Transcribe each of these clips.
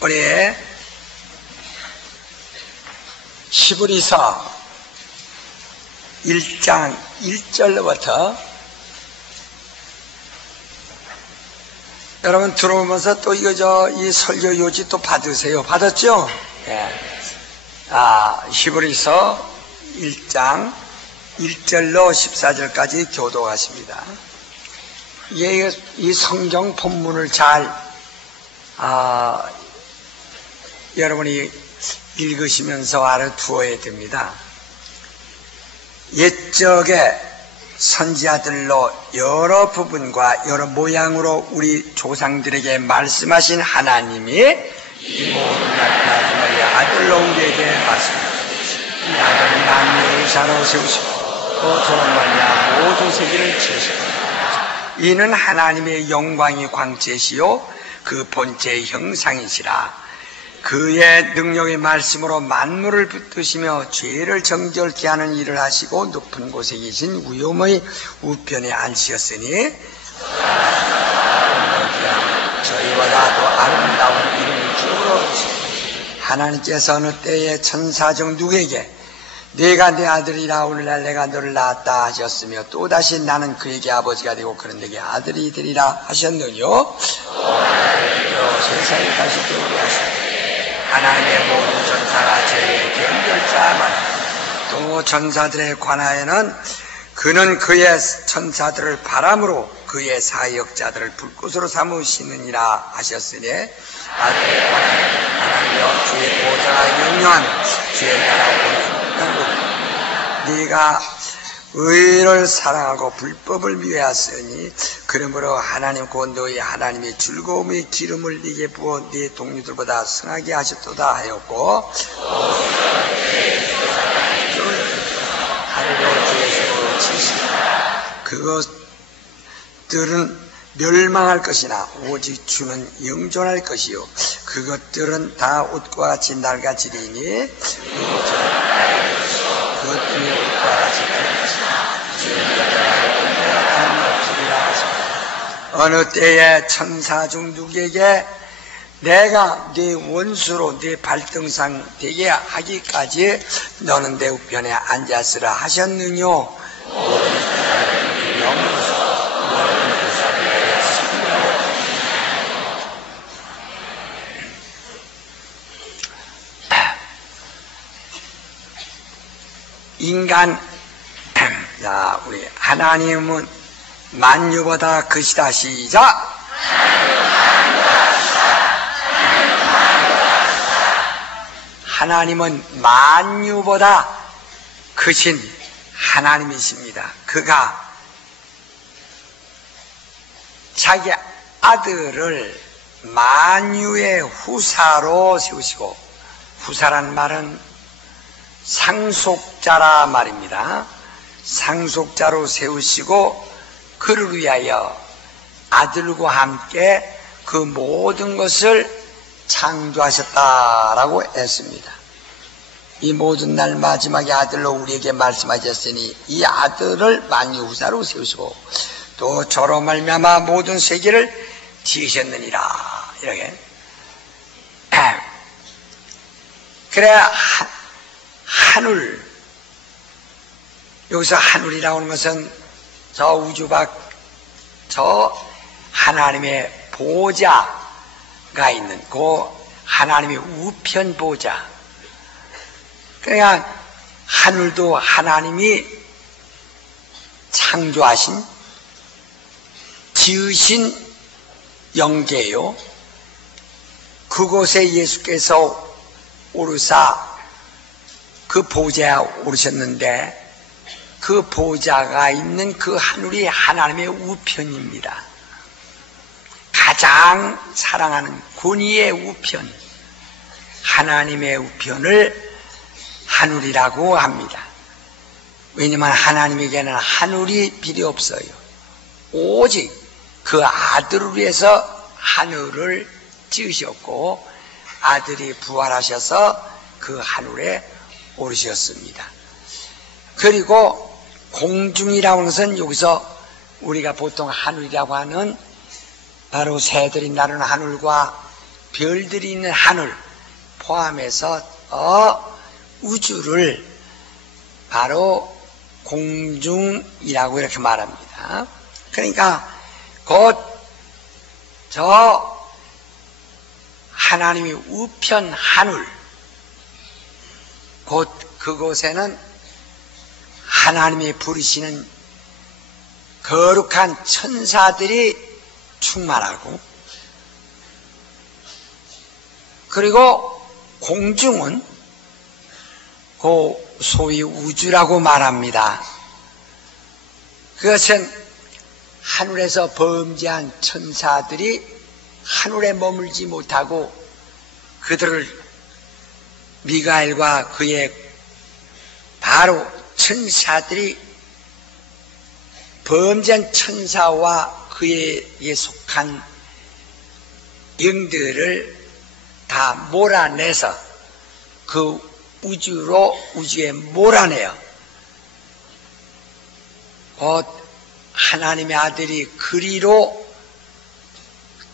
우리 히브리서 1장 1절로부터 여러분 들어오면서 또 이거 이 설교 요지 또 받으세요. 받았죠? 예. 히브리서 1장 1절로 14절까지 교독하십니다. 이 성경 본문을 잘 여러분이 읽으시면서 알아두어야 됩니다. 옛적에 선지자들로 여러 부분과 여러 모양으로 우리 조상들에게 말씀하신 하나님이 이 모든 나타나신 아들로 우리에게 말씀하셨습니다. 이 아들은 만유의 의사로 세우시고 또 저런 말이야 모든 세계를 지으셨습니다. 이는 하나님의 영광이 광채시요 그 본체의 형상이시라. 그의 능력의 말씀으로 만물을 붙드시며 죄를 정결케 하는 일을 하시고 높은 곳에 계신 위엄의 우편에 앉으셨으니 저희보다 더 아름다운 이름을 주시옵소서. 하나님께서 어느 때에 천사 중 누구에게 네가 내 아들이라 오늘날 내가 너를 낳았다 하셨으며 또다시 나는 그에게 아버지가 되고 그런 내게 아들이 되리라 하셨느뇨. 세상에 다시 되오리하시고 하나님의 모든 전사가 저희의 경결자만 또 전사들에 관하여는 그는 그의 천사들을 바람으로 그의 사역자들을 불꽃으로 삼으시느니라 하셨으니 아들에 관하여 하나님여 주의 보좌가 영영한 주의 나라 오는 네가 의를 사랑하고 불법을 미워하였으니 그러므로 하나님 곧 너희 하나님의 즐거움의 기름을 네게 부어 네 동료들보다 승하게 하셨도다 하였고 하늘로 주의 손으로 치시라. 그것들은 멸망할 것이나 오직 주는 영존할 것이요 그것들은 다 옷과 같이 낡아지리니 그것들이 옷과 같이 어느 때에 천사 중 누구에게 내가 네 원수로 네 발등상 되게 하기까지 너는 내 우편에 앉았으라 하셨느뇨. 인간 우리 하나님은 만유보다 크시다. 시작. 하나님은 만유보다 크신 하나님이십니다. 그가 자기 아들을 만유의 후사로 세우시고, 후사란 말은 상속자라 말입니다. 상속자로 세우시고 그를 위하여 아들과 함께 그 모든 것을 창조하셨다라고 했습니다. 이 모든 날 마지막에 아들로 우리에게 말씀하셨으니 이 아들을 만유후사로 세우시고 또 저로 말미암아 모든 세계를 지으셨느니라. 이렇게 그래 하늘, 여기서 하늘이라고 하는 것은 저 우주 밖, 저 하나님의 보좌가 있는 그 하나님의 우편 보좌. 그러니까 하늘도 하나님이 창조하신, 지으신 영계요. 그곳에 예수께서 오르사 그 보좌에 오르셨는데 그 보좌가 있는 그 하늘이 하나님의 우편입니다. 가장 사랑하는 군의의 우편, 하나님의 우편을 하늘이라고 합니다. 왜냐하면 하나님에게는 하늘이 필요 없어요. 오직 그 아들을 위해서 하늘을 지으셨고 아들이 부활하셔서 그 하늘에 오르셨습니다. 그리고 공중이라고 하는 것은 여기서 우리가 보통 하늘이라고 하는 바로 새들이 나르는 하늘과 별들이 있는 하늘 포함해서 우주를 바로 공중이라고 이렇게 말합니다. 그러니까 곧 저 하나님이 우편 하늘, 곧 그곳에는 하나님이 부르시는 거룩한 천사들이 충만하고, 그리고 공중은 그 소위 우주라고 말합니다. 그것은 하늘에서 범죄한 천사들이 하늘에 머물지 못하고 그들을 미가엘과 그의 바로 천사들이 범죄한 천사와 그에게 속한 영들을 다 몰아내서 그 우주에 몰아내요. 곧 하나님의 아들이 그리로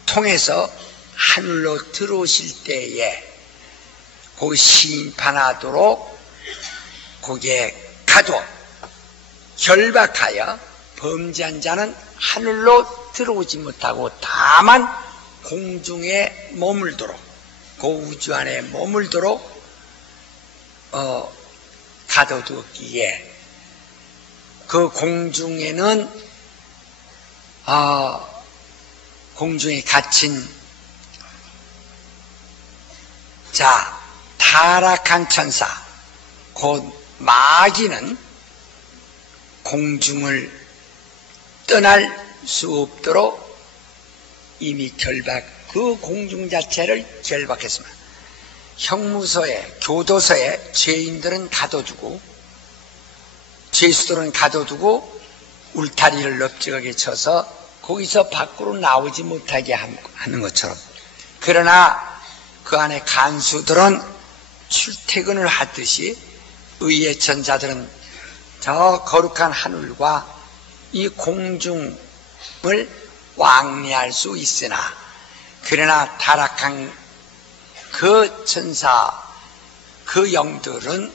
통해서 하늘로 들어오실 때에 거기 심판하도록 거기에 가둬 결박하여 범죄한 자는 하늘로 들어오지 못하고 다만 공중에 머물도록, 그 우주 안에 머물도록 가둬두기에, 그 공중에는 공중에 갇힌 자 타락한 천사 곧 마귀는 공중을 떠날 수 없도록 이미 그 공중 자체를 결박했습니다. 형무소에, 교도소에 죄인들은 가둬두고, 죄수들은 가둬두고 울타리를 넓적하게 쳐서 거기서 밖으로 나오지 못하게 하는 것처럼, 그러나 그 안에 간수들은 출퇴근을 하듯이 의의 천사들은 저 거룩한 하늘과 이 공중을 왕래할 수 있으나, 그러나 타락한 그 천사, 그 영들은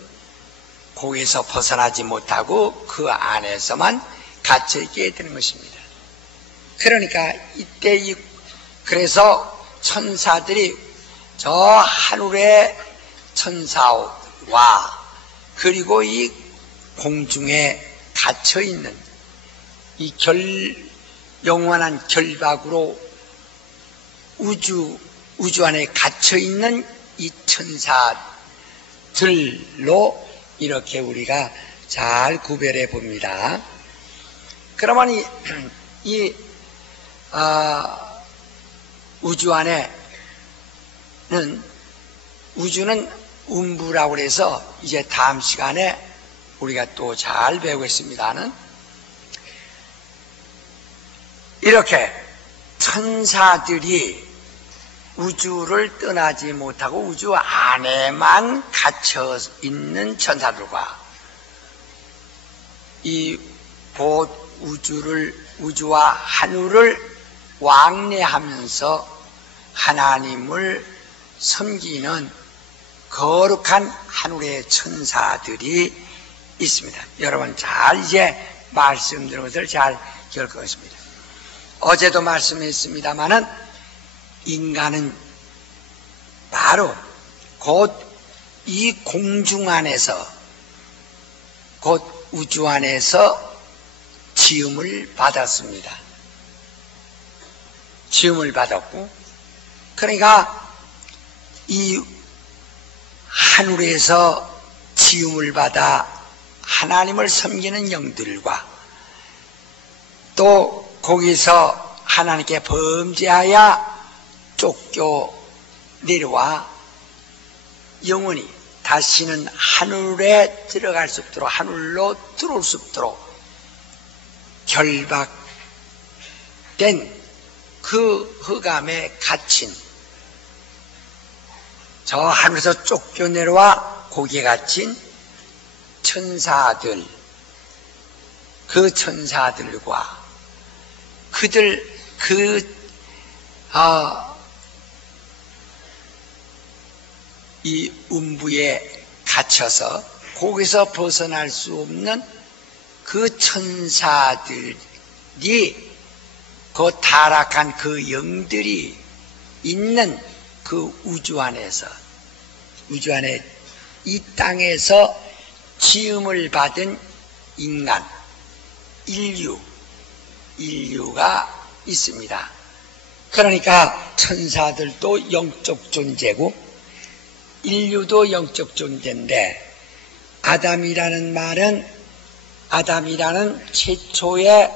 거기에서 벗어나지 못하고 그 안에서만 갇혀있게 되는 것입니다. 그러니까 이때 그래서 천사들이 저 하늘의 천사와 그리고 이 공중에 갇혀있는 이 영원한 결박으로 우주 안에 갇혀있는 이 천사들로 이렇게 우리가 잘 구별해 봅니다. 그러면 우주 안에는, 우주는 음부라고 해서 이제 다음 시간에 우리가 또 잘 배우겠습니다는, 이렇게 천사들이 우주를 떠나지 못하고 우주 안에만 갇혀 있는 천사들과 이 곧 우주와 하늘을 왕래하면서 하나님을 섬기는 거룩한 하늘의 천사들이 있습니다. 여러분 잘 이제 말씀드린 것을 잘 기억하겠습니다. 어제도 말씀했습니다마는 인간은 바로 곧 이 공중 안에서, 곧 우주 안에서 지음을 받았습니다. 지음을 받았고, 그러니까 이 하늘에서 지음을 받아 하나님을 섬기는 영들과 또 거기서 하나님께 범죄하여 쫓겨 내려와 영원히 다시는 하늘에 들어갈 수 없도록, 하늘로 들어올 수 없도록 결박된 그 흑암에 갇힌, 저 하늘에서 쫓겨 내려와 거기에 갇힌 천사들, 그 천사들과 그들 이 음부에 갇혀서 거기서 벗어날 수 없는 그 천사들이, 그 타락한 그 영들이 있는 그 우주 안에 이 땅에서 지음을 받은 인간, 인류가 있습니다. 그러니까 천사들도 영적 존재고 인류도 영적 존재인데, 아담이라는 최초의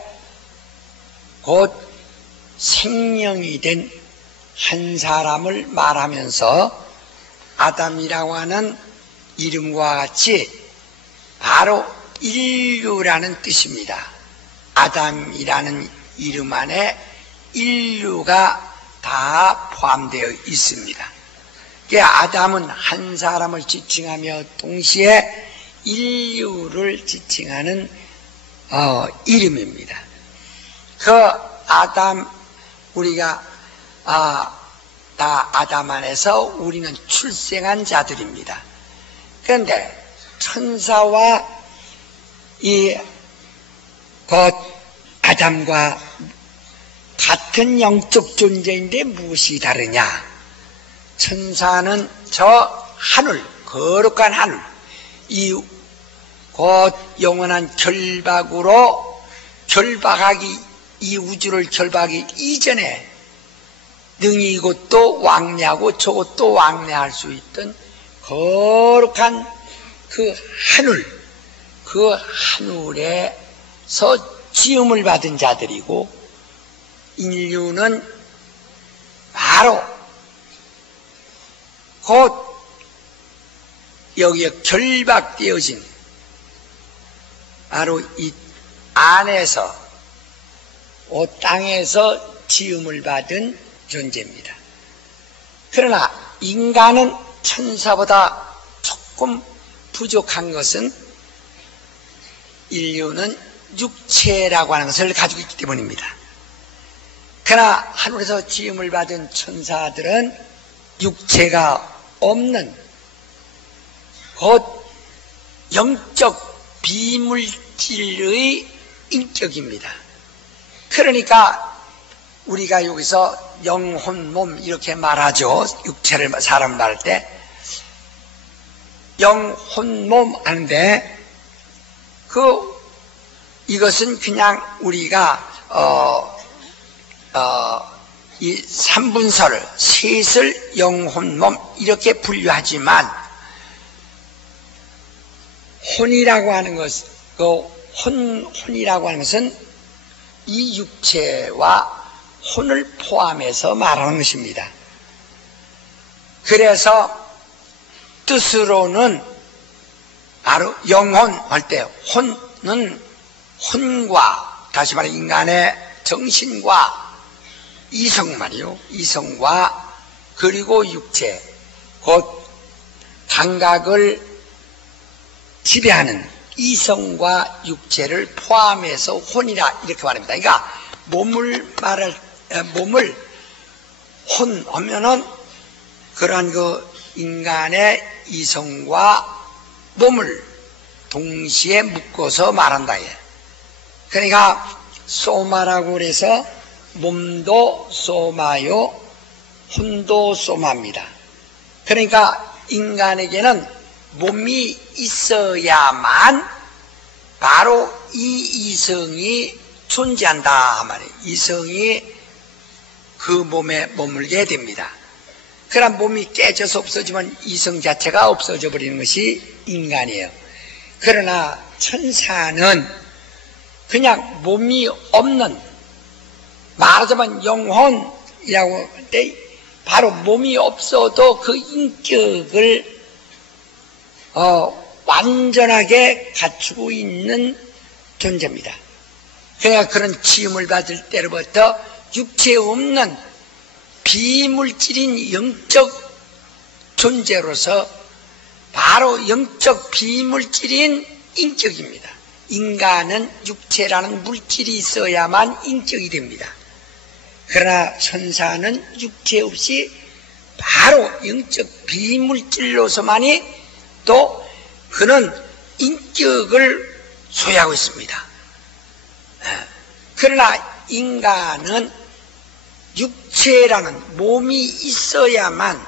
곧 생명이 된 한 사람을 말하면서 아담이라고 하는 이름과 같이 바로 인류라는 뜻입니다. 아담이라는 이름 안에 인류가 다 포함되어 있습니다. 아담은 한 사람을 지칭하며 동시에 인류를 지칭하는 이름입니다. 그 아담, 우리가 다 아담 안에서 우리는 출생한 자들입니다. 그런데 천사와 아담과 같은 영적 존재인데 무엇이 다르냐? 천사는 저 하늘, 거룩한 하늘, 곧 영원한 이 우주를 결박하기 이전에 능히 이것도 왕래하고 저것도 왕래할 수 있던 거룩한 그 하늘에서 지음을 받은 자들이고, 인류는 바로 곧 여기에 결박되어진 바로 이 안에서 땅에서 지음을 받은 존재입니다. 그러나 인간은 천사보다 조금 부족한 것은 인류는 육체라고 하는 것을 가지고 있기 때문입니다. 그러나 하늘에서 지음을 받은 천사들은 육체가 없는 곧 영적 비물질의 인격입니다. 그러니까 우리가 여기서 영혼, 몸 이렇게 말하죠. 육체를 사람 말할 때 영혼, 몸 하는데 이것은 그냥 우리가 이 삼분설을 셋을 영혼, 몸 이렇게 분류하지만 혼이라고 하는 것은 이 육체와 혼을 포함해서 말하는 것입니다. 그래서 뜻으로는 바로 영혼 할 때 혼은 혼과, 다시 말해 인간의 정신과 이성 말이요, 이성과 그리고 육체, 곧 감각을 지배하는 이성과 육체를 포함해서 혼이라 이렇게 말합니다. 그러니까 몸을 혼 하면은 그러한 인간의 이성과 몸을 동시에 묶어서 말한다. 그러니까 소마라고 그래서 몸도 소마요, 혼도 소마입니다. 그러니까 인간에게는 몸이 있어야만 바로 이 이성이 존재한다 말이에요. 이성이 그 몸에 머물게 됩니다. 그러나 몸이 깨져서 없어지면 이성 자체가 없어져 버리는 것이 인간이에요. 그러나 천사는 그냥 몸이 없는, 말하자면 영혼이라고 할 때 바로 몸이 없어도 그 인격을 완전하게 갖추고 있는 존재입니다. 그러니까 그런 지음을 받을 때로부터 육체 없는 비물질인 영적 존재로서 바로 영적 비물질인 인격입니다. 인간은 육체라는 물질이 있어야만 인격이 됩니다. 그러나 천사는 육체 없이 바로 영적 비물질로서만이 또 그는 인격을 소유하고 있습니다. 그러나 인간은 육체라는 몸이 있어야만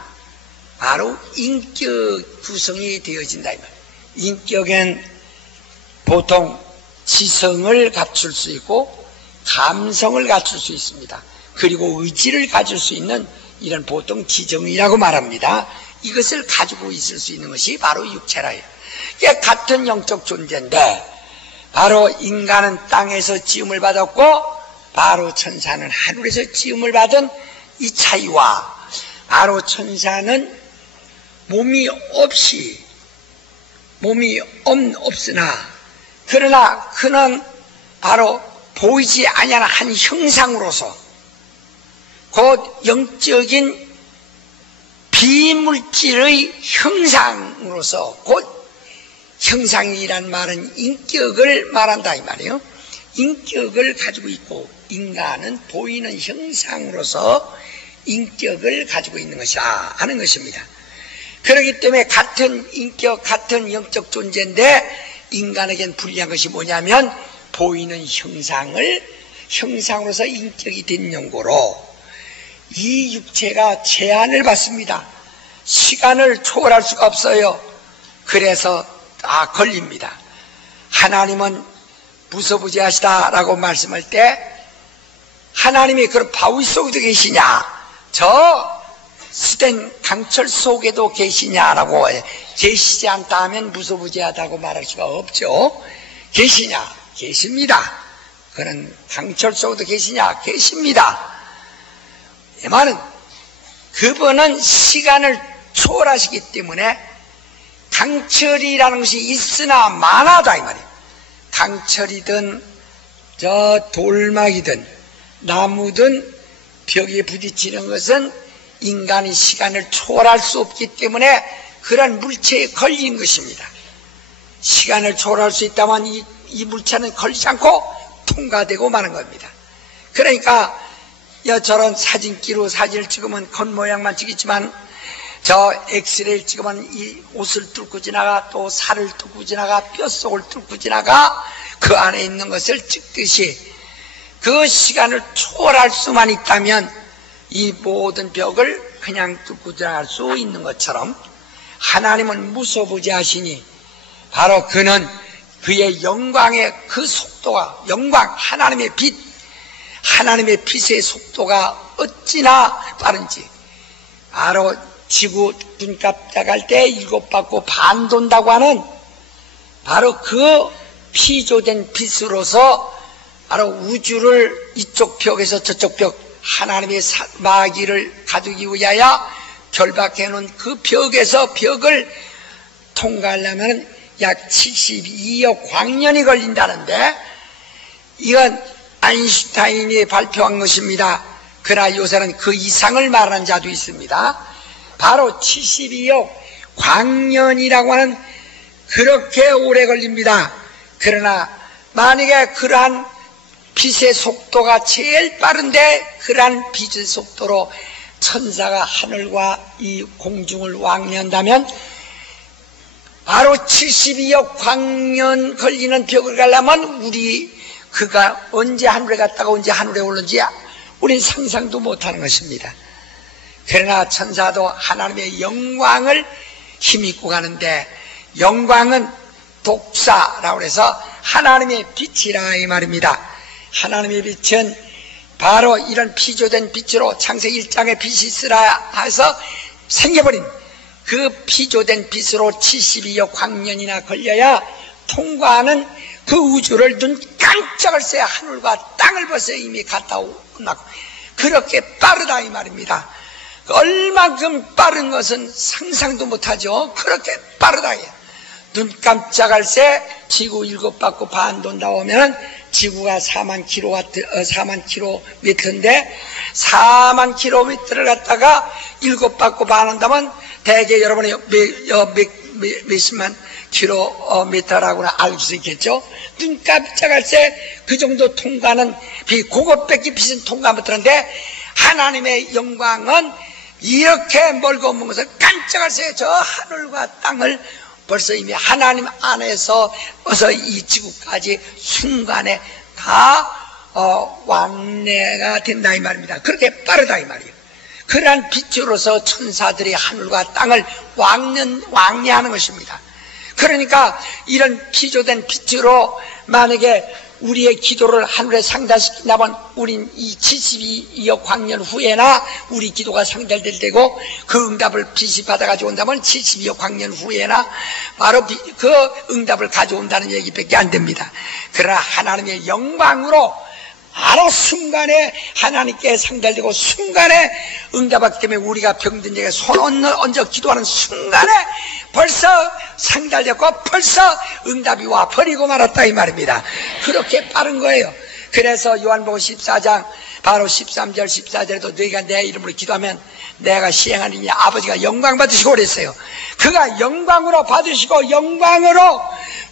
바로 인격 구성이 되어진다 이 말이에요. 인격은 보통 지성을 갖출 수 있고 감성을 갖출 수 있습니다. 그리고 의지를 가질 수 있는 이런 보통 지정이라고 말합니다. 이것을 가지고 있을 수 있는 것이 바로 육체라요. 이게 같은 영적 존재인데 바로 인간은 땅에서 지음을 받았고 바로 천사는 하늘에서 지음을 받은 이 차이와 바로 천사는 몸이 없으나 그러나 그는 바로 보이지 아니하는 한 형상으로서 곧 영적인 비물질의 형상으로서 곧 형상이란 말은 인격을 말한다 이 말이에요. 인격을 가지고 있고 인간은 보이는 형상으로서 인격을 가지고 있는 것이다 하는 것입니다. 그렇기 때문에 같은 인격, 같은 영적 존재인데 인간에겐 불리한 것이 뭐냐면 보이는 형상으로서 인격이 된 연고로 이 육체가 제한을 받습니다. 시간을 초월할 수가 없어요. 그래서 다 걸립니다. 하나님은 무소부지하시다라고 말씀할 때 하나님이 그런 바위 속에도 계시냐 저 스된 강철 속에도 계시냐라고 계시지 않다 하면 무소부지하다고 말할 수가 없죠. 계시냐? 계십니다. 그는 강철 속에도 계시냐? 계십니다. 이 말은 그분은 시간을 초월하시기 때문에 강철이라는 것이 있으나 만하다 이 말이에요. 강철이든 저 돌막이든 나무든 벽에 부딪히는 것은 인간이 시간을 초월할 수 없기 때문에 그런 물체에 걸린 것입니다. 시간을 초월할 수 있다면 이 물체는 걸리지 않고 통과되고 마는 겁니다. 그러니까 저런 사진기로 사진을 찍으면 겉모양만 찍겠지만 저 엑스레이를 찍으면 이 옷을 뚫고 지나가 또 살을 뚫고 지나가 뼛속을 뚫고 지나가 그 안에 있는 것을 찍듯이 그 시간을 초월할 수만 있다면 이 모든 벽을 그냥 뚫고 지나갈 수 있는 것처럼 하나님은 무소부지하시니 바로 그는 그의 영광의 그 속도가 영광 하나님의 하나님의 빛의 속도가 어찌나 빠른지 바로 지구 눈 깜짝할 때 7바퀴 반 돈다고 하는 바로 그 피조된 빛으로서 바로 우주를 이쪽 벽에서 저쪽 벽 하나님의 마귀를 가두기 위하여 결박해 놓은 그 벽을 통과하려면 약 72억 광년이 걸린다는데 이건 아인슈타인이 발표한 것입니다. 그러나 요새는 그 이상을 말하는 자도 있습니다. 바로 72억 광년이라고 하는 그렇게 오래 걸립니다. 그러나 만약에 그러한 빛의 속도가 제일 빠른데 그러한 빛의 속도로 천사가 하늘과 이 공중을 왕래한다면 바로 72억 광년 걸리는 벽을 가려면 그가 언제 하늘에 갔다가 언제 하늘에 오는지 우린 상상도 못하는 것입니다. 그러나 천사도 하나님의 영광을 힘입고 가는데 영광은 독사라고 해서 하나님의 빛이라 이 말입니다. 하나님의 빛은 바로 이런 피조된 빛으로 창세기 1장에 빛이 있으라 해서 생겨버린 그 피조된 빛으로 72억 광년이나 걸려야 통과하는 그 우주를 눈 깜짝을 새야 하늘과 땅을 벌써 이미 갔다 끝나고 그렇게 빠르다 이 말입니다. 얼만큼 빠른 것은 상상도 못하죠. 그렇게 빠르다. 눈 깜짝할 새 지구 7바퀴 반 돈다 오면 지구가 4만 킬로미터인데 4만 킬로미터를 갖다가 7바퀴 반 한다면 대개 여러분이 몇십만 킬로미터라고는 알 수 있겠죠. 눈 깜짝할 새 그 정도 통과는 그것밖에 빛은 통과 못하는데 하나님의 영광은 이렇게 멀고 먼 것을 깜짝할 새 저 하늘과 땅을 벌써 이미 하나님 안에서 어서 이 지구까지 순간에 다 왕래가 된다 이 말입니다. 그렇게 빠르다 이 말이에요. 그러한 빛으로서 천사들이 하늘과 땅을 왕래하는 것입니다. 그러니까 이런 피조된 빛으로 만약에 우리의 기도를 하늘에 상달시킨다면 우린 이 72억 광년 후에나 우리 기도가 상달될 때고 그 응답을 빛이 받아가지고 온다면 72억 광년 후에나 바로 그 응답을 가져온다는 얘기밖에 안 됩니다. 그러나 하나님의 영광으로 바로 순간에 하나님께 상달되고 순간에 응답하기 때문에 우리가 병든 자에게 손 얹어 기도하는 순간에 벌써 상달됐고 벌써 응답이 와 버리고 말았다 이 말입니다. 그렇게 빠른 거예요. 그래서 요한복음 14장 바로 13절 14절에도 너희가 내 이름으로 기도하면 내가 시행하리니 아버지가 영광 받으시고 그랬어요. 그가 영광으로 받으시고 영광으로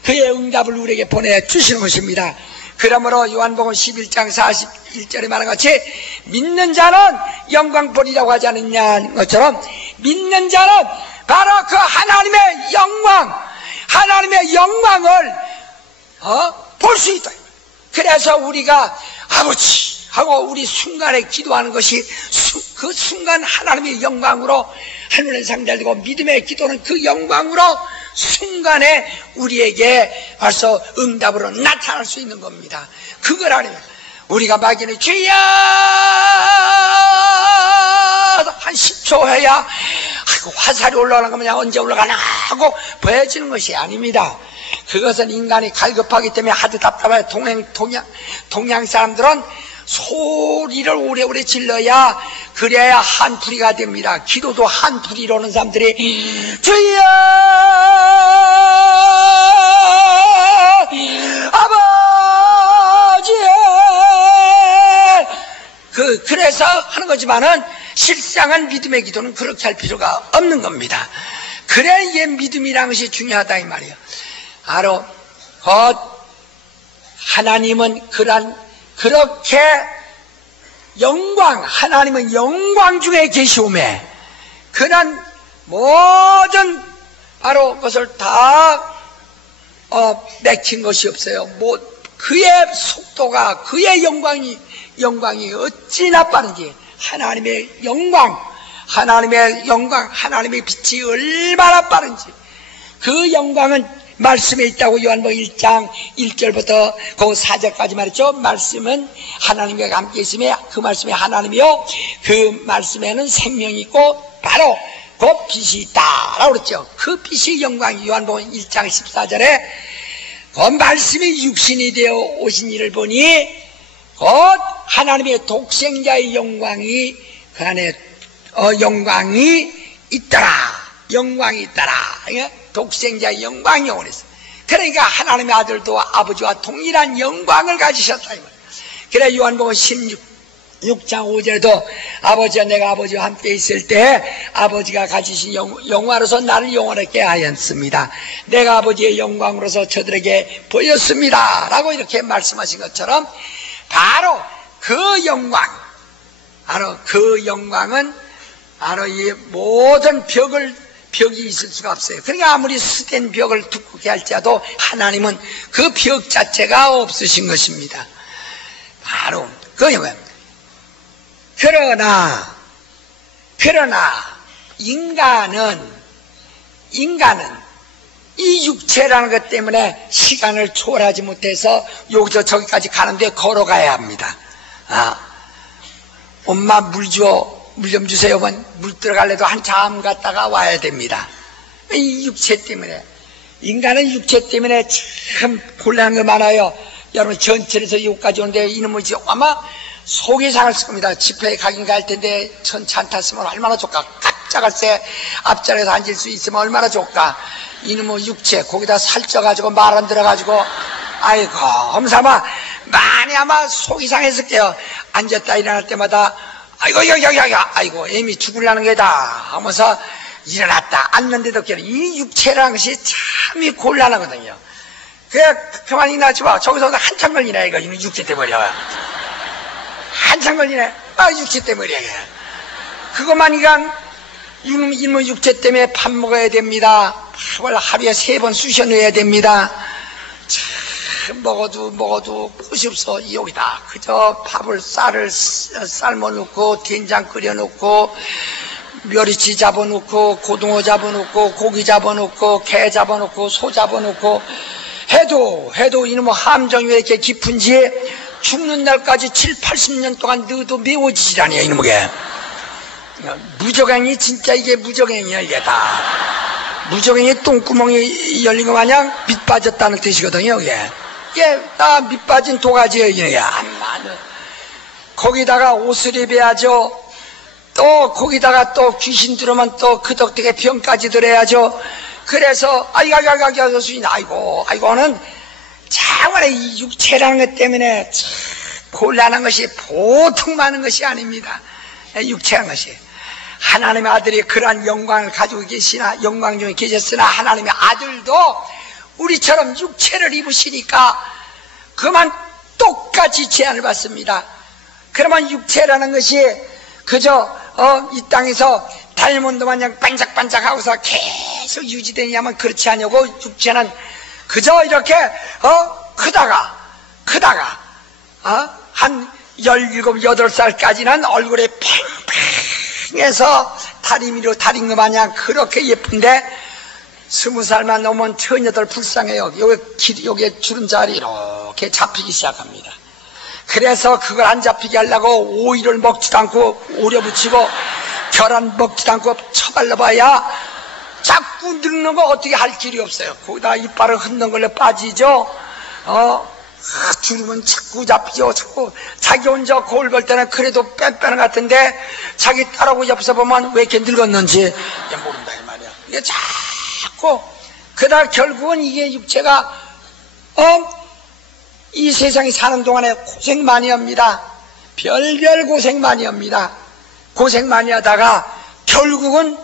그의 응답을 우리에게 보내주시는 것입니다. 그러므로 요한복음 11장 41절에 말한 같이 믿는 자는 영광 보리라고 하지 않느냐는 것처럼 믿는 자는 바로 그 하나님의 영광을 볼 수 있다. 그래서 우리가 아버지 하고 우리 순간에 기도하는 것이 그 순간 하나님의 영광으로 하늘에 상달되고 믿음의 기도는 그 영광으로 순간에 우리에게 벌써 응답으로 나타날 수 있는 겁니다. 그걸 하려면 우리가 막연히 주여 한 10초 해야 화살이 올라가는 거면 언제 올라가나 하고 보여지는 것이 아닙니다. 그것은 인간이 갈급하기 때문에 하도 답답해. 동양 사람들은 소리를 오래오래 질러야 그래야 한풀이가 됩니다. 기도도 한풀이 이러는 사람들이 주여 아버지 그래서 하는 거지만은 실상은 믿음의 기도는 그렇게 할 필요가 없는 겁니다. 그래야 이게 믿음이라는 것이 중요하다 이 말이에요. 바로 하나님은 그렇게 하나님은 영광 중에 계시오매 그런 모든 바로 그것을 다 맥힌 것이 없어요. 그의 속도가 그의 영광이 어찌나 빠른지 하나님의 영광 하나님의 빛이 얼마나 빠른지 그 영광은 말씀에 있다고 요한복음 1장 1절부터 그 4절까지 말했죠. 말씀은 하나님과 함께 있으며 그 말씀에 하나님이요 그 말씀에는 생명이 있고 바로 그 빛이 있다라고 그랬죠. 그 빛이 영광이 요한복음 1장 14절에 그 말씀이 육신이 되어 오신 이를 보니 곧 하나님의 독생자의 영광이 그 안에 영광이 있더라. 독생자의 영광이 오랬어. 그러니까 하나님의 아들도 아버지와 동일한 영광을 가지셨다. 그래 요한복음 16장 5절에도 아버지와 내가 아버지와 함께 있을 때 아버지가 가지신 영화로서 나를 영원하게 하였습니다. 내가 아버지의 영광으로서 저들에게 보였습니다. 라고 이렇게 말씀하신 것처럼 바로 그 영광은 바로 이 모든 벽이 있을 수가 없어요. 그러니까 아무리 스텐 벽을 두껍게 할지라도 하나님은 그 벽 자체가 없으신 것입니다. 바로 그 영광. 그러나 인간은 이 육체라는 것 때문에 시간을 초월하지 못해서 여기서 저기까지 가는데 걸어가야 합니다. 엄마 물 좀 주세요. 물 들어갈래도 한참 갔다가 와야 됩니다. 이 육체 때문에 인간은 육체 때문에 참 곤란한 거 많아요. 여러분 전철에서 여기까지 오는데 이놈의 아마 속이 상했을 겁니다. 집회에 가긴 갈 텐데 전차 안 탔으면 얼마나 좋을까. 깜짝할새 앞자리에서 앉을 수 있으면 얼마나 좋을까. 이놈의 육체 거기다 살쪄가지고 말 안 들어가지고 아이고 엄사마 많이 아마 속이 상했을 게요. 앉았다 일어날 때마다 아이고 애미 죽으려는 게다 하면서 일어났다 앉는데도 이 육체라는 것이 참이 곤란하거든요. 그냥 그만 일어나지 마. 저기서 한참 걸리네. 이거 육체 때문에 한참 걸리네. 육체 때문에 그것만 이간 이놈의 육체 때문에 밥 먹어야 됩니다. 밥을 하루에 3번 쑤셔 넣어야 됩니다. 참 먹어도 끝이 없어. 여기다 그저 밥을 쌀을 삶아 놓고 된장 끓여 놓고 멸치 잡아 놓고 고등어 잡아 놓고 고기 잡아 놓고 개 잡아 놓고 소 잡아 놓고 해도 이놈의 함정이 왜 이렇게 깊은지 죽는 날까지 70-80년 동안 넣어도 메워지질 않아요. 이놈의 무적행이 진짜 이게 무적행이야. 이게 다 무적행이 똥구멍이 열린 것 마냥 밑 빠졌다는 뜻이거든요. 이게 다 밑 빠진 도가지예요. 이게 거기다가 옷을 입어야죠. 또 거기다가 또 귀신 들어오면 또 그 덕택에 병까지 들어야죠. 그래서 아이고는 차원의 이 육체라는 것 때문에 참 곤란한 것이 보통 많은 것이 아닙니다. 육체라는 것이 하나님의 아들이 그러한 영광을 가지고 계시나 영광 중에 계셨으나 하나님의 아들도 우리처럼 육체를 입으시니까 그만 똑같이 제한을 받습니다. 그러면 육체라는 것이 그저 이 땅에서 다이아몬드 마냥 반짝반짝하고서 계속 유지되냐면 그렇지 않냐고. 육체는 그저 이렇게 크다가 한 17, 18살까지는 얼굴에 팽팽해서 다리미로 다린 것 마냥 그렇게 예쁜데 20살만 넘으면 처녀들 불쌍해요. 여기 주름살이 이렇게 잡히기 시작합니다. 그래서 그걸 안 잡히게 하려고 오이를 먹지도 않고 오려 붙이고 계란 먹지도 않고 처발라봐야 자꾸 늙는 거 어떻게 할 길이 없어요. 거기다 이빨을 흔든 걸로 빠지죠. 주름은 자꾸 잡히죠. 자꾸 자기 혼자 거울 볼 때는 그래도 뺀뺀 같은데 자기 딸하고 옆에서 보면 왜 이렇게 늙었는지 모른다 이 말이야. 이게 자꾸 그러다 결국은 이게 육체가 이 세상에 사는 동안에 고생 많이 합니다. 별별 고생 많이 합니다. 고생 많이 하다가 결국은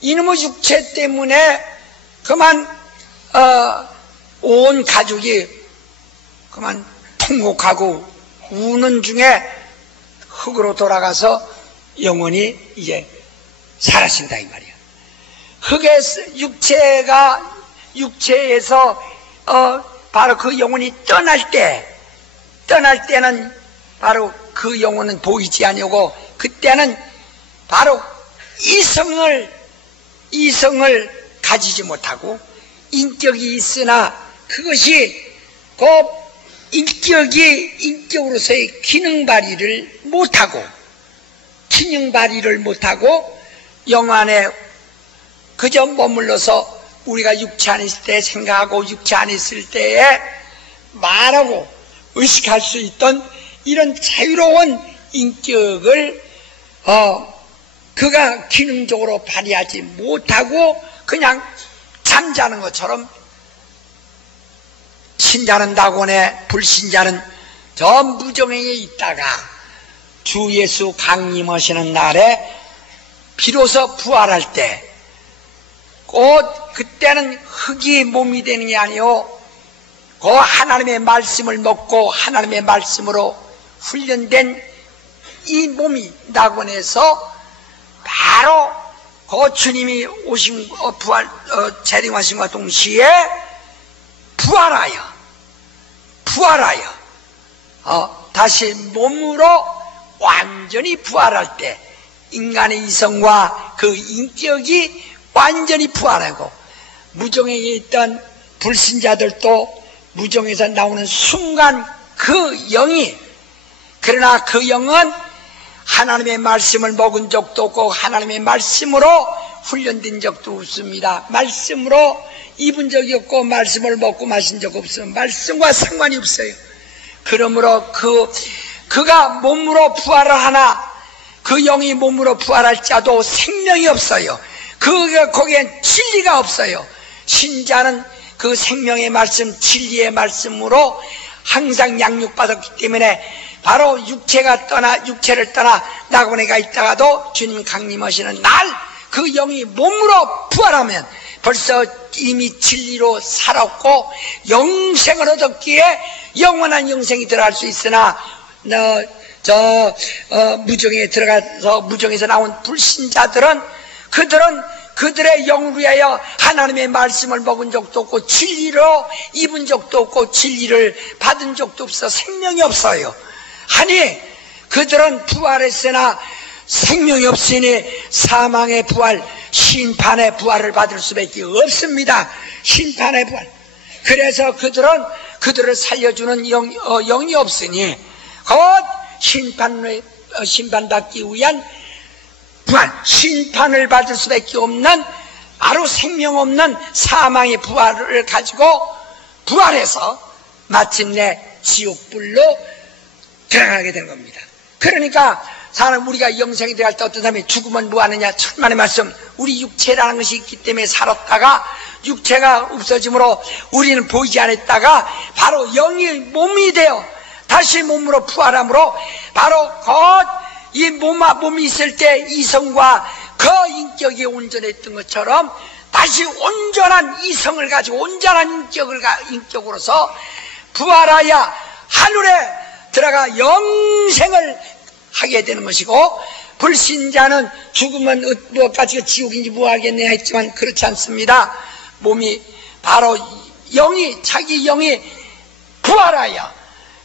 이놈의 육체 때문에 그만 온 가족이 그만 통곡하고 우는 중에 흙으로 돌아가서 영원히 이제 사라진다 이 말이야. 육체에서 바로 그 영혼이 떠날 때는 바로 그 영혼은 보이지 아니하고 그때는 바로 이성을 가지지 못하고 인격이 있으나 그것이 그 인격으로서의 기능 발휘를 못하고 영 안에 그저 머물러서 우리가 육체 안에 있을 때 생각하고 육체 안에 있을 때에 말하고 의식할 수 있던 이런 자유로운 인격을 그가 기능적으로 발휘하지 못하고 그냥 잠자는 것처럼 신자는 낙원에 불신자는 저 무정행에 있다가 주 예수 강림하시는 날에 비로소 부활할 때 곧 그때는 흙이 몸이 되는 게 아니오 그 하나님의 말씀을 먹고 하나님의 말씀으로 훈련된 이 몸이 낙원에서 바로 그 주님이 오신 재림하신과 동시에 부활하여 다시 몸으로 완전히 부활할 때 인간의 이성과 그 인격이 완전히 부활하고 무정행에 있던 불신자들도 무정에서 나오는 순간 그 영이 그러나 그 영은 하나님의 말씀을 먹은 적도 없고 하나님의 말씀으로 훈련된 적도 없습니다. 말씀으로 입은 적이 없고 말씀을 먹고 마신 적 없으면 말씀과 상관이 없어요. 그러므로 그가 몸으로 부활을 하나 그 영이 몸으로 부활할 자도 생명이 없어요. 거기엔 진리가 없어요. 신자는 그 생명의 말씀, 진리의 말씀으로 항상 양육받았기 때문에 바로 육체를 떠나 낙원에 가 있다가도 주님 강림하시는 날 그 그 영이 몸으로 부활하면 벌써 이미 진리로 살았고 영생을 얻었기에 영원한 영생이 들어갈 수 있으나 무정에 들어가서 무정에서 나온 불신자들은 그들의 영을 위하여 하나님의 말씀을 먹은 적도 없고 진리로 입은 적도 없고 진리를 받은 적도 없어 생명이 없어요. 아니 그들은 부활했으나 생명이 없으니 사망의 부활, 심판의 부활을 받을 수밖에 없습니다. 심판의 부활. 그래서 그들을 살려주는 영이 없으니 곧 심판받기 위한 부활, 심판을 받을 수밖에 없는 바로 생명 없는 사망의 부활을 가지고 부활해서 마침내 지옥불로 들어가게 된 겁니다. 그러니까 우리가 영생이 들어갈 때 어떤 사람이 죽으면 뭐하느냐, 천만의 말씀. 우리 육체라는 것이 있기 때문에 살았다가 육체가 없어짐으로 우리는 보이지 않았다가 바로 영이 몸이 되어 다시 몸으로 부활함으로 바로 곧 이 몸이 있을 때 이성과 그 인격이 온전했던 것처럼 다시 온전한 이성을 가지고 온전한 인격으로서 부활하여 하늘에 들어가 영생을 하게 되는 것이고, 불신자는 죽으면 뭐까지 지옥인지 뭐 하겠냐 했지만 그렇지 않습니다. 몸이 바로 자기 영이 부활하여,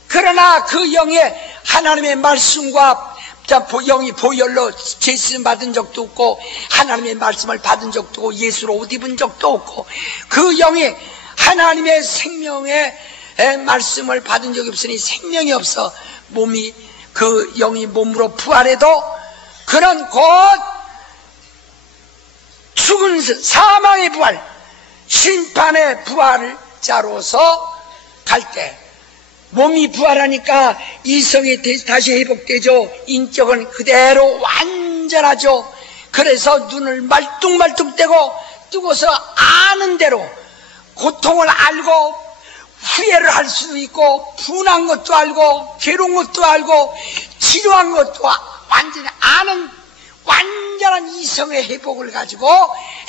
그러나 그 영에 하나님의 말씀과 영이 보혈로 제수 받은 적도 없고 하나님의 말씀을 받은 적도 없고 예수로 옷 입은 적도 없고 그 영이 하나님의 생명의 말씀을 받은 적이 없으니 생명이 없어 그 영이 몸으로 부활해도 그는 곧 죽은 사망의 부활, 심판의 부활자로서 갈 때 몸이 부활하니까 이성이 다시 회복되죠. 인격은 그대로 완전하죠. 그래서 눈을 말뚝말뚝 떼고 뜨고서 아는 대로 고통을 알고 후회를 할 수도 있고 분한 것도 알고 괴로운 것도 알고 치료한 것도 완전히 아는 완전한 이성의 회복을 가지고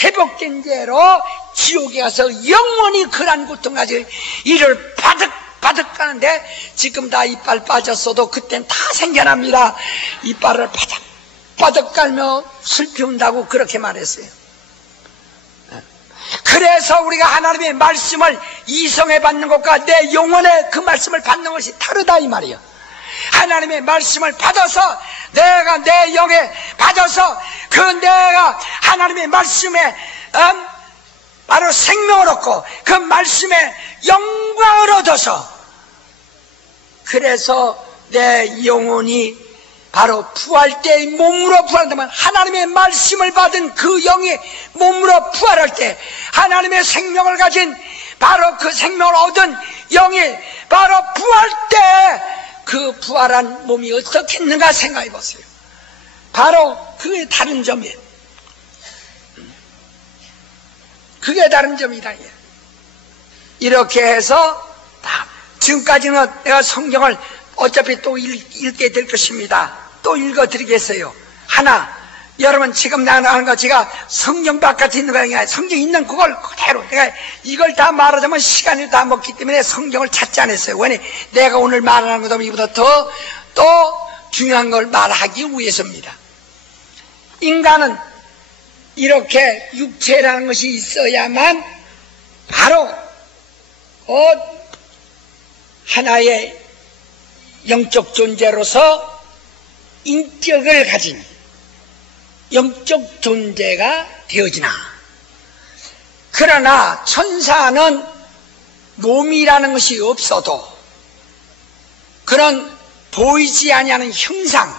회복된 대로 지옥에 가서 영원히 그런 고통 가지고 이를 바득 가는데 지금 다 이빨 빠졌어도 그땐 다 생겨납니다. 이빨을 바득 깔며 슬피운다고 그렇게 말했어요. 그래서 우리가 하나님의 말씀을 이성에 받는 것과 내 영혼에 그 말씀을 받는 것이 다르다 이 말이에요. 하나님의 말씀을 받아서 내가 내 영에 받아서 내가 하나님의 말씀에 바로 생명을 얻고 그 말씀에 영광을 얻어서, 그래서 내 영혼이 바로 부활 때 몸으로 부활한다면 하나님의 말씀을 받은 그 영이 몸으로 부활할 때 하나님의 생명을 가진 바로 그 생명을 얻은 영이 바로 부활 때 그 부활한 몸이 어떻겠는가 생각해 보세요. 바로 그게 다른 점이에요. 그게 다른 점이다. 이렇게 해서 지금까지는 내가 성경을 어차피 또 읽게 될 것입니다. 또 읽어드리겠어요. 여러분 지금 나가는 거 제가 성경 바깥에 있는 거 아니라 성경 있는 그걸 그대로 내가 이걸 다 말하자면 시간이 다 먹기 때문에 성경을 찾지 않았어요. 왜냐 내가 오늘 말하는 것도 이보다 더 중요한 걸 말하기 위해서입니다. 인간은 이렇게 육체라는 것이 있어야만 바로 하나의 영적 존재로서 인격을 가진 영적 존재가 되어지나, 그러나 천사는 몸이라는 것이 없어도 그런 보이지 아니하는 형상,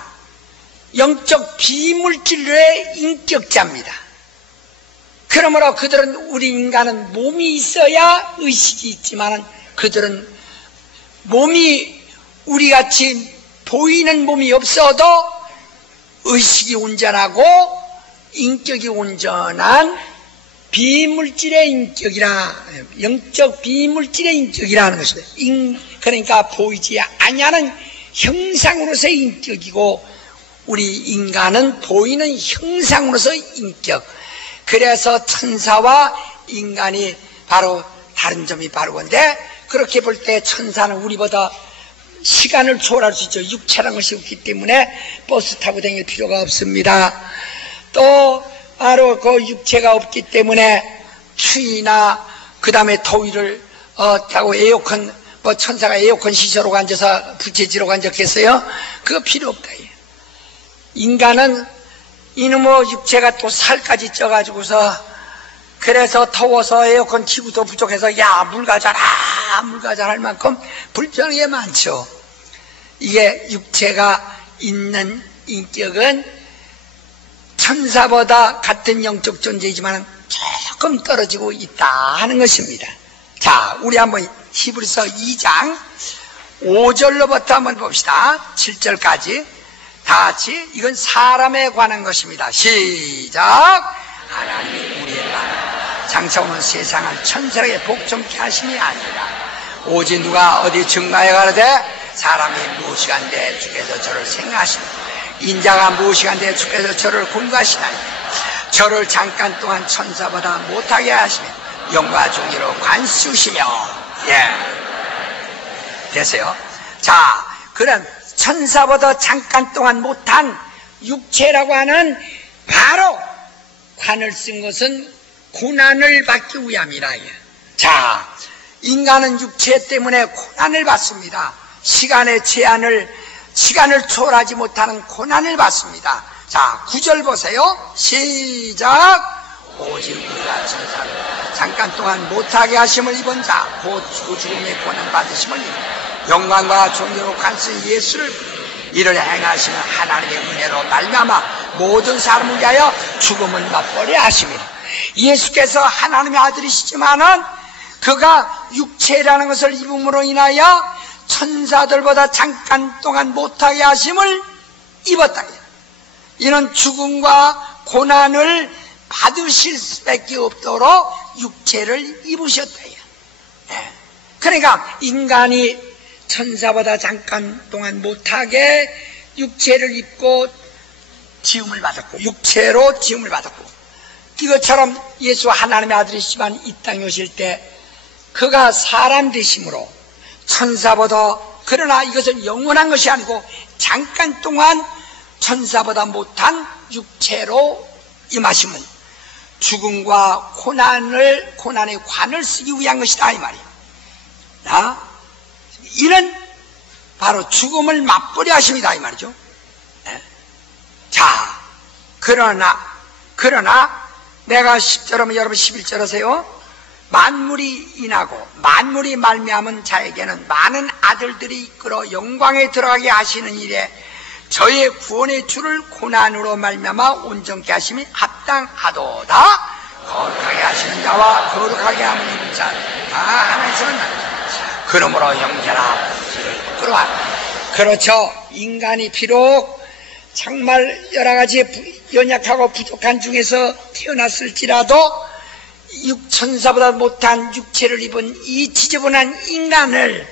영적 비물질의 인격자입니다. 그러므로 우리 인간은 몸이 있어야 의식이 있지만 그들은 몸이 우리같이 보이는 몸이 없어도 의식이 온전하고 인격이 온전한 비물질의 인격이라, 영적 비물질의 인격이라는 것입니다. 그러니까 보이지 아니하는 형상으로서의 인격이고 우리 인간은 보이는 형상으로서의 인격, 그래서 천사와 인간이 바로 다른 점이 바로 건데, 그렇게 볼 때 천사는 우리보다 시간을 초월할 수 있죠. 육체라는 것이 없기 때문에 버스 타고 다닐 필요가 없습니다. 또 바로 그 육체가 없기 때문에 추위나 그 다음에 더위를 타고 에어컨, 천사가 에어컨 시설하고 앉아서 부채질하고 앉았겠어요? 그거 필요 없다. 인간은 이놈의 육체가 또 살까지 쪄가지고서, 그래서 더워서 에어컨 기구도 부족해서 야 물 가져라 할 만큼 불편한 게 많죠. 이게 육체가 있는 인격은 천사보다 같은 영적 존재이지만 조금 떨어지고 있다 하는 것입니다. 자, 우리 한번 히브리서 2장 5절로부터 한번 봅시다. 7절까지 다 같이. 이건 사람에 관한 것입니다. 시작. 하나님 우리의 나라 장차 오는 세상을 천사에게 복종케 하심이 아니라 오직 누가 어디 증가해 가라되 사람이 무엇이간데 주께서 저를 생각하시고 인자가 무엇이간데 주께서 저를 공부하시나니 저를 잠깐 동안 천사보다 못하게 하시며 영과 종리로 관수시며. 됐어요. 자, 그럼 천사보다 잠깐 동안 못한 육체라고 하는 바로 관을 쓴 것은 고난을 받기 위함이라. 자, 인간은 육체 때문에 고난을 받습니다. 시간의 제한을, 시간을 초월하지 못하는 고난을 받습니다. 자, 9절 보세요. 시작. 오직 우리가 천사를 잠깐 동안 못하게 하심을 입은 자 곧 죽음의 고난 받으심을 입은 영광과 존귀로 간수인 예수를 이를 행하시는 하나님의 은혜로 말미암아 모든 사람을 위하여 죽음을 맛보려 하십니다. 예수께서 하나님의 아들이시지만은 그가 육체라는 것을 입음으로 인하여 천사들보다 잠깐 동안 못하게 하심을 입었다. 이는 죽음과 고난을 받으실 수밖에 없도록 육체를 입으셨다. 그러니까 인간이 천사보다 잠깐 동안 못하게 육체를 입고 지음을 받았고, 육체로 지음을 받았고, 이것처럼 예수 하나님의 아들이시지만 이 땅에 오실 때 그가 사람 되심으로 천사보다, 그러나 이것은 영원한 것이 아니고 잠깐 동안 천사보다 못한 육체로 임하심은 죽음과 고난의 관을 쓰기 위한 것이다 이 말이에요. 이는 바로 죽음을 맛보려 하십니다 이 말이죠. 자, 그러나 내가 10절 하면 여러분 11절 하세요. 만물이 인하고 만물이 말미암은 자에게는 많은 아들들이 이끌어 영광에 들어가게 하시는 일에 저의 구원의 주를 고난으로 말미암아 온전케 하심이 합당하도다. 거룩하게 하시는 자와 거룩하게 하는 입은 자 다 하나님께서 만나셨다. 그러므로 형제라 부끄러워. 그렇죠. 인간이 비록 정말 여러 가지 연약하고 부족한 중에서 태어났을지라도 천사보다 못한 육체를 입은 이 지저분한 인간을